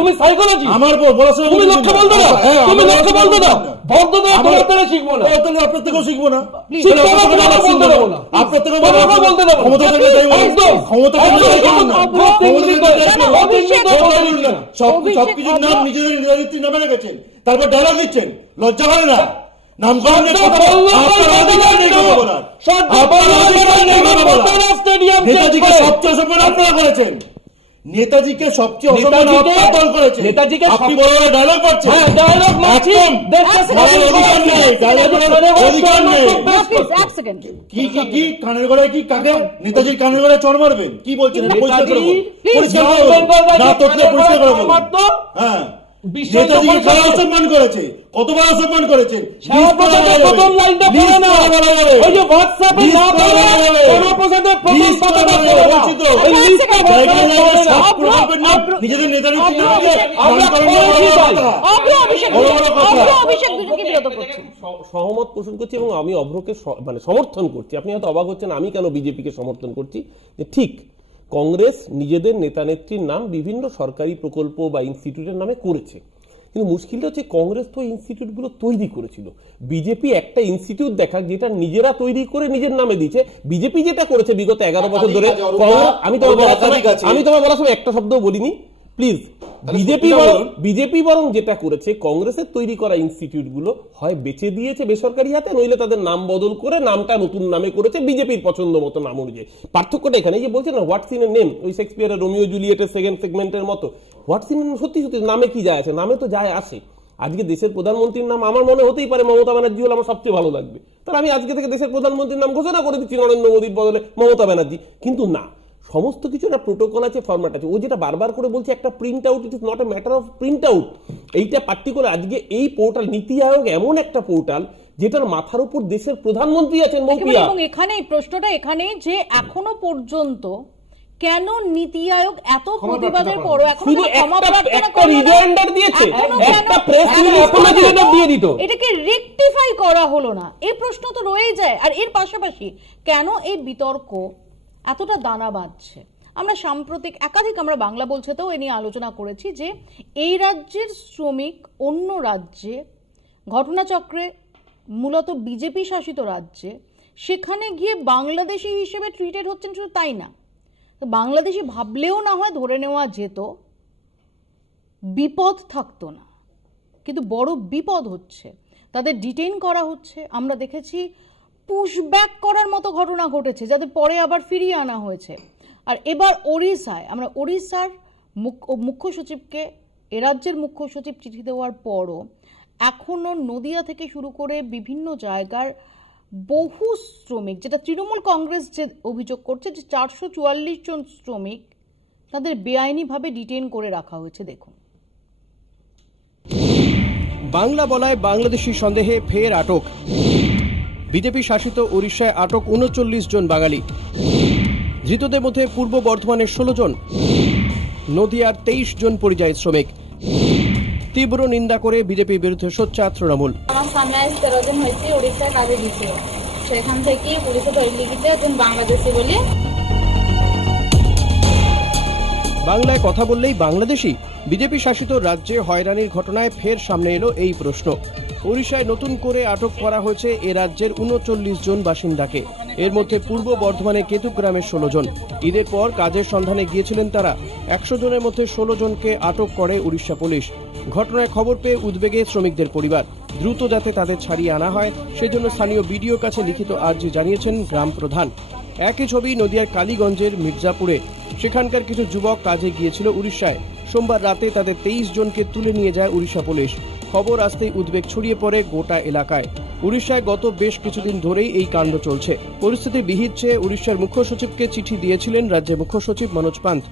তুমি সাইকোলজি আমার বলার সময় তুমি লক্ষ্য বলতো না, তুমি লক্ষ্য বলতো না, ভদ্রতা আপনার থেকে শিখবো না, আপনার থেকেও শিখবো না, আপনার থেকেও বলতে দেবো সবকিছুর নাম নিজেদের নেতৃত্বের নামে রেখেছেন, তারপর ডায়লগ দিচ্ছেন, লজ্জা করে না? নামকরণের নেতাজিকে সবচেয়ে অসম্মান আপনারা করেছেন, নেতাজিকে সবচেয়ে অসম্মান আপনারা করেছেন, নেতাজিকে আপনি বড় বড় ডায়লগ করছেন, কি কানের গড়ায় কি কাকে নেতাজির কানের গড়ায় চড় মারবেন? কি বলছেন? পরিষ্কার করে হ্যাঁ, নেতাজিকে অসম্মান করেছে, কতবার অসম্মান করেছেন? নিজেদের নেতা সহমত পোষণ করছি এবং আমি অভ্রকে সমর্থন করছি। আপনি হয়তো অবাক হচ্ছেন আমি কেন বিজেপিকে সমর্থন করছি। যে ঠিক কংগ্রেস নিজেদের নেতা নেত্রীর নাম বিভিন্ন সরকারি প্রকল্প বা ইনস্টিটিউটের নামে করেছে, কিন্তু মুশকিলটা হচ্ছে কংগ্রেস তো ইনস্টিটিউটগুলো তৈরি করেছিল, বিজেপি একটা ইনস্টিটিউট দেখাক যেটা নিজেরা তৈরি করে নিজের নামে দিচ্ছে। বিজেপি যেটা করেছে বিগত 11 বছর ধরে, আমি তোমার বলার সময় একটা শব্দ বলিনি প্লিজ। বিজেপি বরং যেটা করেছে কংগ্রেসের তৈরি করা ইনস্টিটিউট গুলো হয় বেচে দিয়েছে বেসরকারি হাতে, নইলে তাদের নাম বদল করে নামটা নতুন নামে করেছে বিজেপির পছন্দ মতো নাম অনুযায়ী। পার্থক্যটা এখানে যে বলছে না হোয়াটস ইন এ নেম, ওই শেক্সপিয়ারের রোমিও জুলিয়েটের সেকেন্ড সেগমেন্টের মতো হোয়াটস ইন সত্যি সত্যি নামে কি যায় আসে? নামে তো যায় আসে। আজকে দেশের প্রধানমন্ত্রীর নাম আমার মনে হতেই পারে মমতা ব্যানার্জি হলে আমার সবচেয়ে ভালো লাগবে, তাহলে আমি আজকে থেকে দেশের প্রধানমন্ত্রীর নাম ঘোষণা করে দিচ্ছি নরেন্দ্র মোদীর বদলে মমতা ব্যানার্জি। কিন্তু না, সমস্ত কিছু একটা প্রোটোকল আছে, ফরম্যাট আছে। ও যেটা বারবার করে বলছে একটা print out, it is not a matter of print out. এইটা পার্টিকুলার আজকে এই পোর্টাল নীতি আয়োগ এমন একটা পোর্টাল যেটার মাথার উপর দেশের প্রধানমন্ত্রী আছেন মৌপিয়া। এবং এখানে প্রশ্নটা এখানে যে এখনো পর্যন্ত কেন নীতি আয়োগ এত প্রতিবাদের পরও এখনো একটা রিমাইন্ডার দিয়েছে, একটা প্রেস অ্যাপোলজি লেটার দিয়ে দিত, এটাকে রেকটিফাই করা হলো না? এই প্রশ্ন তো রয়েই যায়। আর এর পাশাপাশি কেন এই বিতর্ক এতটা দানা বাঁধছে? আমরা সাম্প্রতিক একাধিক আমরা বাংলা বলছেতেও এ নিয়ে আলোচনা করেছি যে এই রাজ্যের শ্রমিক অন্য রাজ্যে ঘটনাচক্রে, মূলত বিজেপি শাসিত রাজ্যে, সেখানে গিয়ে বাংলাদেশি হিসেবে ট্রিটেড হচ্ছেন। শুধু তাই না, তো বাংলাদেশি ভাবলেও না হয় ধরে নেওয়া যেত, বিপদ থাকতো না, কিন্তু বড় বিপদ হচ্ছে, তাদের ডিটেইন করা হচ্ছে। আমরা দেখেছি পুশব্যাক করার মতো ঘটনা ঘটেছে, যাদের পরে আবার ফিরিয়ে আনা হয়েছে। আর এবার ওড়িশায় আমরা ওড়িশার মুখ্য সচিবকে, এ রাজ্যের মুখ্য সচিব চিঠি দেওয়ার পরও এখনো নদিয়া থেকে শুরু করে বিভিন্ন জায়গার বহু শ্রমিক, যেটা তৃণমূল কংগ্রেস যে অভিযোগ করছে যে 444 জন শ্রমিক তাদের বেআইনিভাবে ডিটেইন করে রাখা হয়েছে। দেখুন, বাংলা বলায় বাংলাদেশি সন্দেহে ফের আটক। বিজেপি শাসিত ওড়িশায় আটক 39 জন বাঙালি। ধৃতদের মধ্যে পূর্ব বর্ধমানের 16 জন, নদিয়ার 23 জন পরিযায়ী শ্রমিক। তীব্র নিন্দা করে বিজেপির বিরুদ্ধে সোচ্চার তৃণমূল। আমার সামনে 13 জন হয়েছে ওড়িশায় কাজে দিয়েছিল, সেখান থেকে পুলিশে ধরে লিখিতে একজন বাংলাদেশি বলে। বাংলায় কথা বললেই বাংলাদেশি? বিজেপি শাসিত রাজ্যে হয়রানির ঘটনায় ফের সামনে এলো এই প্রশ্ন। ওড়িশায় নতুন করে আটক করা হয়েছে এ রাজ্যের 39 জন বাসিন্দাকে। এর মধ্যে পূর্ব বর্ধমানের কেতুগ্রামের 16 জন। ঈদের পর কাজের সন্ধানে গিয়েছিলেন তারা। 100 জনের মধ্যে 16 জনকে আটক করে উড়িষ্যা পুলিশ। ঘটনায় খবর পেয়ে উদ্বেগে শ্রমিকদের পরিবার। দ্রুত যাতে তাদের ছাড়িয়ে আনা হয় সেজন্য স্থানীয় বিডিওর কাছে লিখিত আর্জি জানিয়েছেন গ্রাম প্রধান। একই ছবি নদিয়ার কালীগঞ্জের মির্জাপুরে। সেখানকার কিছু যুবক কাজে গিয়েছিল উড়িষ্যায়। সোমবার রাতে তাদের 23 জনকে তুলে নিয়ে যায় উড়িষ্যা পুলিশ। খবর আসতেই উদ্বেগ ছড়িয়ে পড়ে গোটা এলাকায়। উড়িষ্যায় গত বেশ কিছুদিন ধরেই এই কাণ্ড চলছে। পরিস্থিতি বিহিত চেয়ে উড়িষ্যার মুখ্য সচিবকে চিঠি দিয়েছিলেন রাজ্যের মুখ্য সচিব মনোজ পান্ত।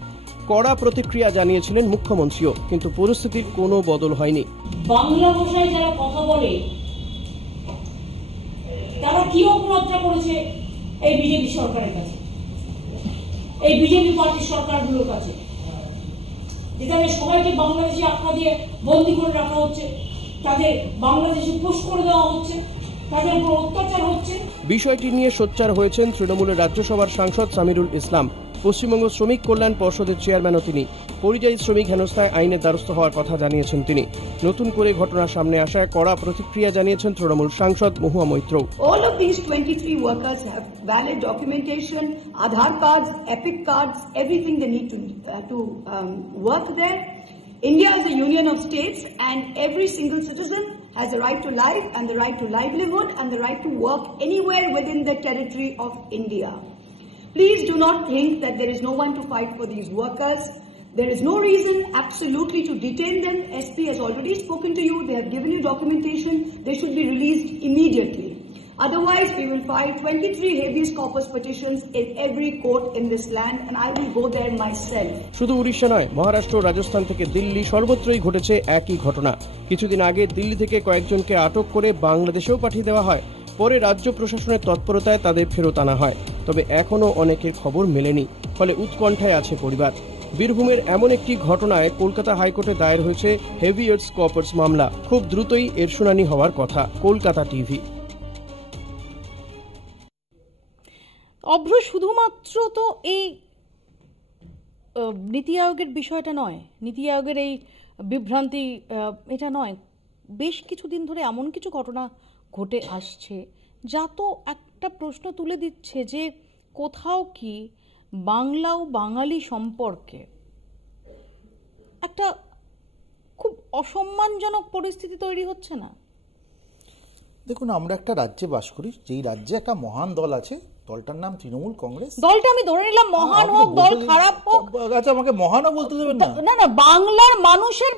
কড়া প্রতিক্রিয়া জানিয়েছিলেন মুখ্যমন্ত্রীও, কিন্তু পরিস্থিতির কোনো বদল হয়নি। বাংলা ভাষায় যারা কথা বলে তারা কি অপরাধটা করেছে এই বিজেপি সরকারের কাছে, এই বিজেপি পার্টির সরকারগুলোর কাছে, যেখানে সবাইকে বাংলাদেশি আখ্যা দিয়ে বন্দী করে রাখা হচ্ছে, তাদের বাংলাদেশে পুশ করে দেওয়া হচ্ছে, তাদের উপর অত্যাচার হচ্ছে। বিষয়টি নিয়ে সোচ্চার হয়েছেন তৃণমূলের রাজ্যসভার সাংসদ সামিরুল ইসলাম। পশ্চিমবঙ্গ শ্রমিক কল্যাণ পর্ষদের চেয়ারম্যানও তিনি। পরিযায়ী শ্রমিক হেনস্থায় আইনের দ্বারস্থ হওয়ার কথা জানিয়েছেন তিনি। নতুন করে ঘটনা সামনে আসায় কড়া প্রতিক্রিয়া জানিয়েছেন তৃণমূল সাংসদ Mahua Moitra. All of these 23 workers have valid documentation, Aadhaar cards, Epic cards, everything they need to work there. India is a union of states, and every single citizen has a right to life and the right to livelihood and the right to work anywhere within the territory of India. Please do not think that there is no one to fight for these workers. There is no reason absolutely to detain them. SP has already spoken to you. They have given you documentation. They should be released immediately. Otherwise, we will file 23 habeas corpus petitions in every court in this land, and I will go there myself. শুধু উড়িষ্যা নয়, মহারাষ্ট্র, রাজস্থান থেকে দিল্লি সর্বত্রই ঘটেছে একই ঘটনা। কিছুদিন আগে দিল্লি থেকে কয়েকজনকে আটক করে বাংলাদেশেও পাঠিয়ে দেওয়া হয়। পরে রাজ্য প্রশাসনের তৎপরতায় তাদের ফেরত আনা হয়। তবে এখনও অনেকের খবর মেলেনি, ফলে উৎকণ্ঠায় আছে পরিবার। বীরভূমের এমন একটি ঘটনায় কলকাতা হাইকোর্টে দায়ের হয়েছে হেভিয়ার্স কর্পস মামলা। খুব দ্রুতই এর শুনানি হওয়ার কথা। কলকাতা টিভি। অভ্র শুধুমাত্র তো এই নীতি আয়োগের বিষয়টা নয়, নীতি আয়োগের এই বিভ্রান্তি এটা নয়, বেশ কিছুদিন ধরে এমন কিছু ঘটনা ঘটে আসছে যা তো একটা প্রশ্ন তুলে দিচ্ছে যে কোথাও কি বাংলা ও বাঙালি সম্পর্কে একটা খুব অসম্মানজনক পরিস্থিতি তৈরি হচ্ছে না? দেখুন, আমরা একটা রাজ্যে বাস করি, যেই রাজ্যে একটা মহান দল আছে, দলটার নাম তৃণমূল কংগ্রেস। দলটা আমি ধরে নিলাম মহান হোক, দল খারাপ হোক। আচ্ছা, আমাকে মহানও বলতে দেবেন না? না না, বাংলার মানুষের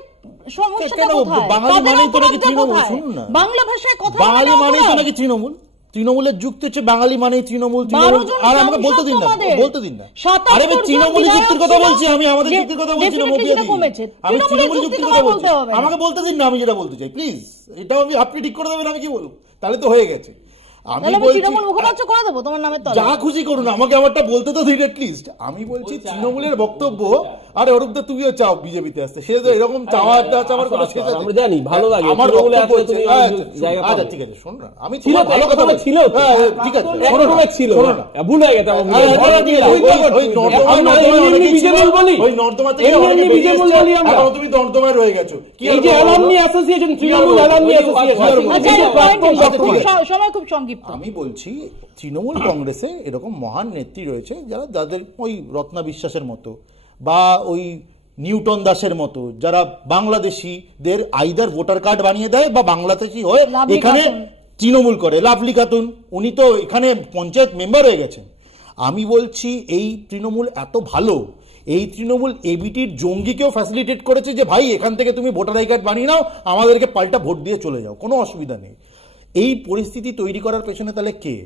সমস্যাটা কোথায়? বাঙালি মানেই তো নাকি তৃণমূল? শুনুন না, বাংলা ভাষায় কথা বাঙালি মানেই তো নাকি তৃণমূল? তৃণমূলের যুক্তি হচ্ছে বাঙালি মানেই তৃণমূল। আর আমাকে বলতে দিন না, বলতে দিন না। আরে আমি তৃণমূল যুক্তির কথা বলছি, আমি আমাদের যুক্তির কথা বলছি না। আমি তৃণমূল যুক্তির কথা বলছি, আমাকে বলতে দিন না। আমি যেটা বলতে চাই প্লিজ, এটাও আপনি ঠিক করে দেবেন, আমি কি বলবো? তাহলে তো হয়ে গেছে। তাহলে আমি তৃণমূল মুখপাত্র করে দেবো তোমার নামের তলায়। যা খুশি করুন, আমাকে আমারটা বলতে তো দিন এটলিস্ট। আমি বলছি তৃণমূলের বক্তব্য, আরে অরূপদা তুমিও চাও বিজেপিতে আসতে, সেটা তো এরকম চাওয়ার কোনো শেষ আছে? আমরা জানি ভালো লাগে আমার তৃণমূলে বক্তব্য আসলে তুমি জায়গা পাবে। আচ্ছা ঠিক আছে, শোন না, আমি ছিল তোমার ভালো কথা ছিল তো, ঠিক আছে, একরকমের ছিল শোনো না, ভুল হয়ে গেছে আমার। ওই নর্দমা থেকে এখন তুমি নর্দমায় রয়ে গেছো। কি এই যে alumni association, Trinamool alumni association, সময় খুব সংক্ষিপ্ত। আমি বলছি তৃণমূল কংগ্রেসে এরকম মহান নেত্রী রয়েছে যাদের ওই রত্না বিশ্বাসের মতো বা ওই নিউটন দাসের মতো, যারা বাংলাদেশিদের আইদার ভোটার কার্ড বানিয়ে দেয় বা বাংলাদেশি হয়ে এখানে তৃণমূল করে। লাভলি খাতুন, উনি তো এখানে পঞ্চায়েত মেম্বার হয়ে গেছেন। আমি বলছি এই তৃণমূল এত ভালো, এই তৃণমূল এবিটির জঙ্গিকেও ফ্যাসিলিটেট করেছে যে ভাই এখান থেকে তুমি ভোটার আই কার্ড বানিয়ে নাও, আমাদেরকে পাল্টা ভোট দিয়ে চলে যাও, কোনো অসুবিধা নেই। এই পরিস্থিতি তৈরি করার পেছনে তাহলে কে?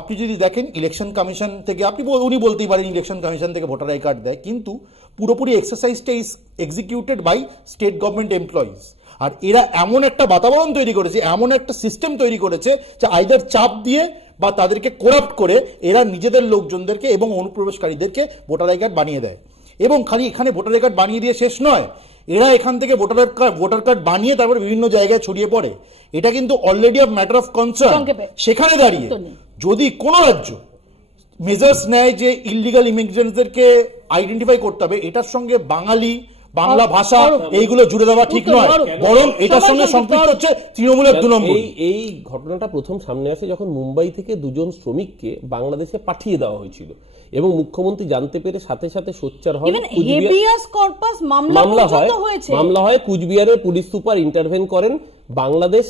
আপনি যদি দেখেন ইলেকশন কমিশন থেকে, উনি বলতেই পারেন ইলেকশন কমিশন থেকে ভোটার আই কার্ড দেয়, কিন্তু পুরোপুরি এক্সারসাইজটা is executed by state government employees. আর এরা এমন একটা বাতাবরণ তৈরি করেছে, এমন একটা সিস্টেম তৈরি করেছে যে আইদার চাপ দিয়ে বা তাদেরকে কোরাপ্ট করে এরা নিজেদের লোকজনদেরকে এবং অনুপ্রবেশকারীদেরকে ভোটার আই কার্ড বানিয়ে দেয়। এবং খালি এখানে ভোটার আই কার্ড বানিয়ে দিয়ে শেষ নয়, এরা এখান থেকে ভোটার কার্ড বানিয়ে তারপর বিভিন্ন জায়গায় ছড়িয়ে পড়ে। এটা কিন্তু already a matter of concern. সেখানে দাঁড়িয়ে যদি কোন রাজ্য মেজার্স নেয় যে ইলিগাল ইমিগ্রেন্টদেরকে আইডেন্টিফাই করতে হবে, এটার সঙ্গে বাঙালি, বাংলা ভাষা এইগুলো জুড়ে দেওয়া ঠিক নয়, বরং এটার সঙ্গে সম্পৃক্ত হচ্ছে তৃণমূলের 2 নম্বর। এই ঘটনাটা প্রথম সামনে আসে যখন মুম্বাই থেকে 2 জন শ্রমিককে বাংলাদেশে পাঠিয়ে দেওয়া হয়েছিল এবং মুখ্যমন্ত্রী জানতে পেরে সাথে সাথে সোচ্চার হয়, মামলা হয়, কুচবিহারের পুলিশ সুপার ইন্টারভেন করেন, বাংলাদেশ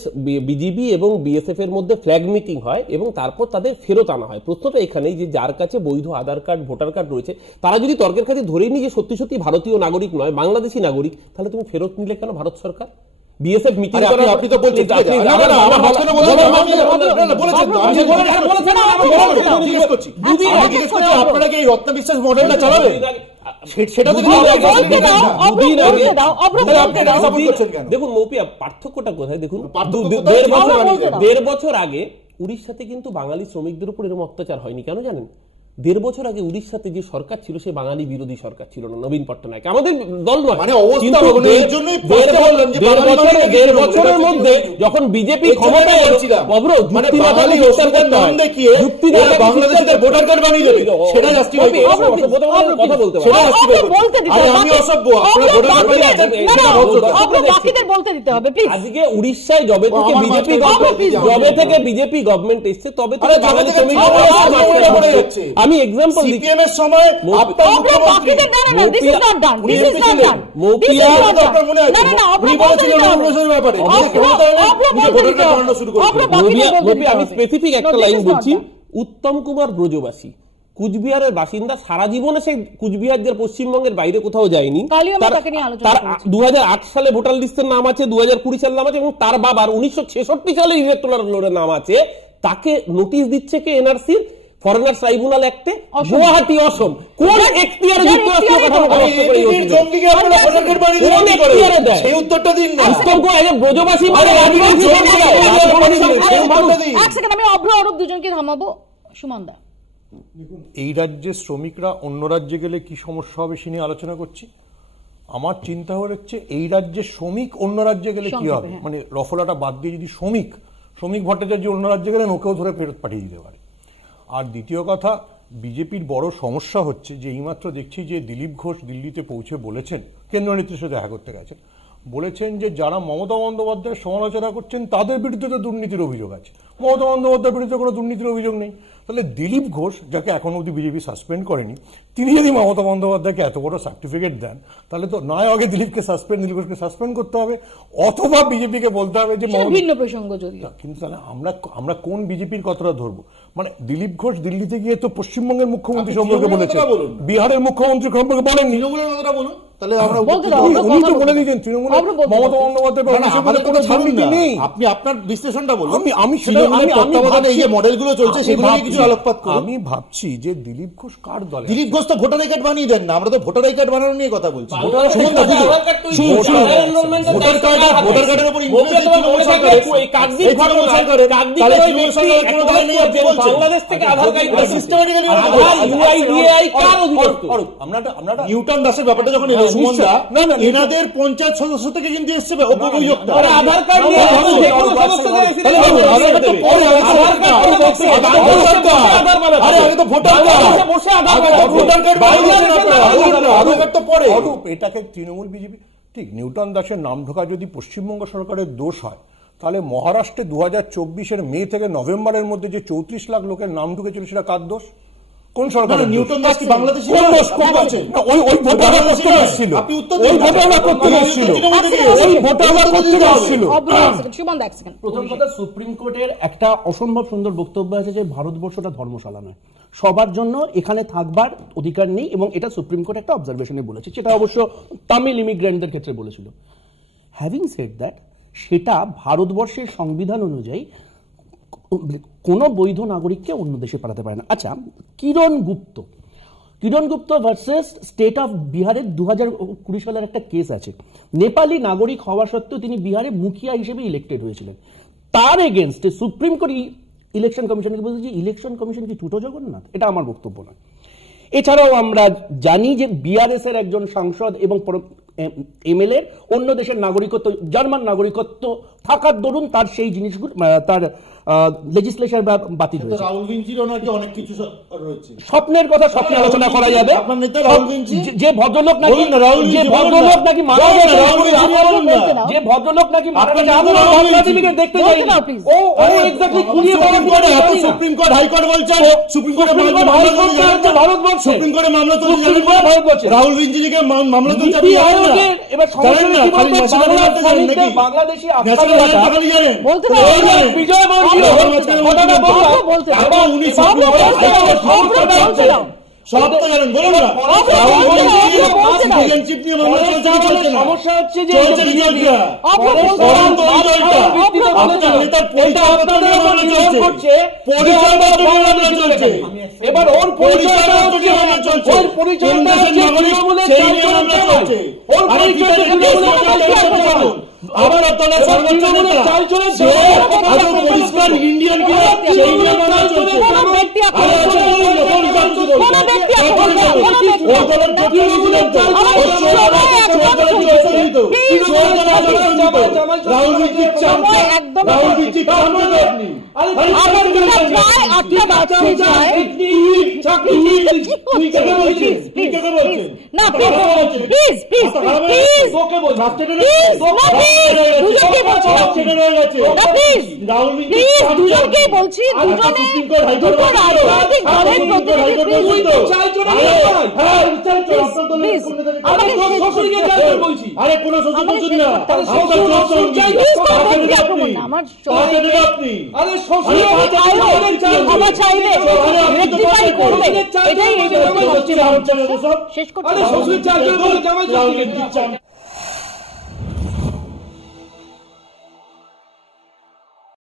বিজিবি এবং বিএসএফ এর মধ্যে ফ্ল্যাগ মিটিং হয় এবং তারপর তাদের ফেরত আনা হয়। প্রশ্নটা এখানেই যে যার কাছে বৈধ আধার কার্ড, ভোটার কার্ড রয়েছে, তারা যদি তর্কের কাছে ধরেই নিয়ে যে সত্যি সত্যি ভারতীয় নাগরিক নয়, বাংলাদেশি নাগরিক, তাহলে তুমি ফেরত নিলে কেন ভারত সরকার? বিএসএফ মিটিং করে আপনি তো বলছেন আপনারা কি এই রত্না বিশ্বাস মডেলটা চালাবে? দেখুন মৌপিয়া, পার্থক্যটা কোথায় দেখুন। 1.5 বছর আগে উড়িষ্যাতে কিন্তু বাঙালি শ্রমিকদের উপর এরকম অত্যাচার হয়নি। কেন জানেন? 1.5 বছর আগে উড়িষ্যাতে যে সরকার ছিল সে বাঙালি বিরোধী সরকার ছিল না, নবীন পট্টনায়ক আমাদের দল নয়। মানে বছরের মধ্যে যখন বিজেপি ক্ষমতায় বাংলাদেশের ভোটার কার্ড বানিয়ে দেবে, সেটা কথা বলতে আজকে উড়িষ্যায় জবে থেকে বিজেপি গভর্নমেন্ট এসছে তবে বাঙালি শ্রমিক আমি এক্সাম্পল দিচ্ছি। সিপিএমের সময় আমি স্পেসিফিক একটা লাইন বলছি। উত্তম কুমার ব্রজবাসী কুচবিহারের বাসিন্দা, সারা জীবনে সে কুচবিহার জেলার পশ্চিমবঙ্গের বাইরে কোথাও যায়নি। তার 2008 সালে ভোটার লিস্টের নাম আছে, 2020 সালের নাম আছে এবং তার বাবার 1966 সালে ইলেকটোরাল রোলের নাম আছে। তাকে নোটিশ দিচ্ছে কে? এনআরসি ফরেনার ট্রাইব্যুনাল অ্যাক্টে, গুয়াহাটি, অসম। কোন এখতিয়ারে যুক্তরাষ্ট্র সেই উত্তরটা দিন না। ব্রজবাসী আমি অভ্র অরূপ দুজনকে থামাবো। সুমন দা, এই রাজ্যের শ্রমিকরা অন্য রাজ্যে গেলে কি সমস্যা হবে সে নিয়ে আলোচনা করছি। আমার চিন্তা হচ্ছে এই রাজ্যের শ্রমিক অন্য রাজ্যে গেলে কি হবে, মানে রফলাটা বাদ দিয়ে যদি শ্রমিক ভট্টাচার্য অন্য রাজ্যে গেলে ওকেও ধরে ফেরত পাঠিয়ে দিতে পারে। আর দ্বিতীয় কথা, বিজেপির বড় সমস্যা হচ্ছে যে এইমাত্র দেখছি যে দিলীপ ঘোষ দিল্লিতে পৌঁছে বলেছেন, কেন্দ্রীয় নেতৃত্বের সাথে দেখা করতে গেছেন, বলেছেন যে যারা মমতা বন্দ্যোপাধ্যায়ের সমালোচনা করছেন তাদের বিরুদ্ধে তো দুর্নীতির অভিযোগ আছে, মমতা বন্দ্যোপাধ্যায়ের বিরুদ্ধে কোনো দুর্নীতির অভিযোগ নেই। তাহলে দিলীপ ঘোষ, যাকে এখন অবধি বিজেপি সাসপেন্ড করেনি, তিনি যদি মমতা বন্দ্যোপাধ্যায়কে এত বড় সার্টিফিকেট দেন, তাহলে তো নয় আগে দিলীপ ঘোষকে সাসপেন্ড করতে হবে, অথবা বিজেপিকে বলতে হবে যে ভিন্ন প্রসঙ্গ যদিও। কিন্তু তাহলে আমরা কোন বিজেপির কথাটা ধরবো? মানে দিলীপ ঘোষ দিল্লিতে গিয়ে তো পশ্চিমবঙ্গের মুখ্যমন্ত্রী সম্পর্কে বলেছেন, বিহারের মুখ্যমন্ত্রী সম্পর্কে বলেন, তৃণমূলের কথাটা বলুন। তাহলে আমরা বলতে দাও, আমরা উনি তো কথা বলে বলবো। দিয়েছেন তৃণমূলের আমরা বলতে মমতা দাও। বন্দ্যোপাধ্যায় না, না, অভিষেক আমাদের কথা ছাড়ুন দুর্নীতি না। নেই। আপনি আপনার বিশ্লেষণটা বলুন। আমি তৃণমূলের তত্ত্বাবধানে এই যে মডেলগুলো চলছে সেগুলো নিয়ে কিছু আলোকপাত করুন। আমি ভাবছি যে দিলীপ ঘোষ কার দলে দিলীপ ঘোষ তো ভোটার আই কার্ড বানিয়ে দেন না, আমরা তো ভোটার আই কার্ড বানানো নিয়ে কথা বলছি। ভোটার কার্ডের উপর বাংলাদেশ থেকে আধার কার্ড নিউটন দাসের ব্যাপারটা যখন এলো সুমনদা, এনাদের পঞ্চায়েত সদস্য থেকে কিন্তু এসছে অভিযোগটা। আধার কার্ড নিয়ে এটাকে তৃণমূল বিজেপি ঠিক নিউটন দাসের নাম ঢোকা যদি পশ্চিমবঙ্গ সরকারের দোষ হয়, তাহলে মহারাষ্ট্রে 2024 মে থেকে নভেম্বরের মধ্যে যে 34 লাখ লোকের নাম ঢুকেছিল সেটা কার দোষ? কোন সরকার? নিউটন দাস কি বাংলাদেশি? ওই ভোটাররা করতে এসেছিল, ওই ভোটাররা করতে এসেছিল, ওই ভোটাররা করতে এসেছিল। প্রথম কথা, সুপ্রিম কোর্টের একটা অসম্ভব সুন্দর বক্তব্য আছে যে ভারতবর্ষটা ধর্মশালা নয়, সবার জন্য এখানে থাকবার অধিকার নেই, এবং এটা সুপ্রিম কোর্ট একটা অবজারভেশনে বলেছে, সেটা অবশ্য তামিল ইমিগ্রেন্টদের ক্ষেত্রে বলেছিল। হ্যাভিং সেড দ্যাট, সেটা ভারতবর্ষের সংবিধান অনুযায়ী কোনো বৈধ নাগরিককে অন্য দেশে পাঠাতে পারে না। আচ্ছা, কিরণ গুপ্ত ভার্সেস স্টেট অফ বিহারের 2020 সালের একটা কেস আছে। নেপালি নাগরিক হওয়া সত্ত্বেও তিনি বিহারে মুখিয়া হিসেবে ইলেক্টেড হয়েছিলেন। তার এগেনস্টে সুপ্রিম কোর্ট ইলেকশন কমিশনকে বলছে যে ইলেকশন কমিশন কি টুটো জগন্নাথ? এটা আমার বক্তব্য নয়। এছাড়াও আমরা জানি যে বিআরএস এর একজন সাংসদ এবং এমএলএ অন্য দেশের নাগরিকত্ব, জার্মান নাগরিকত্ব থাকার দরুন তার সেই জিনিসগুলো, তার লেজিসলেশন বাতিল হয়েছে। রাহুল ভিঞ্চিরও নাকি অনেক কিছু রয়েছে। স্বপ্নের কথা স্বপ্নে আলোচনা করা যাবে। আপনার নেতা রাহুল ভিঞ্চি, যে ভদ্রলোক নাকি মারা গেছে, যে ভদ্রলোক নাকি মারা গেছে, দেখতে যাই ও এক্স্যাক্টলি কুড়িয়ে সুপ্রিম কোর্ট হাইকোর্ট বলছে, সুপ্রিম কোর্টে ভারতবর্ষ, সুপ্রিম কোর্টে মামলা চলছে, রাহুল ভিঞ্চিকে মামলা চলছে। এবার বাংলাদেশি বলতে বিজয় সব তো জানেন, বলুন না। সমস্যা হচ্ছে যে এবার ওর পরিচয়টা আবার আপনারা সর্বোচ্চ নেতা পরিষ্কার ইন্ডিয়ান কি সেই নিয়ে মনে চলছে। আরে কোন শেষ করতে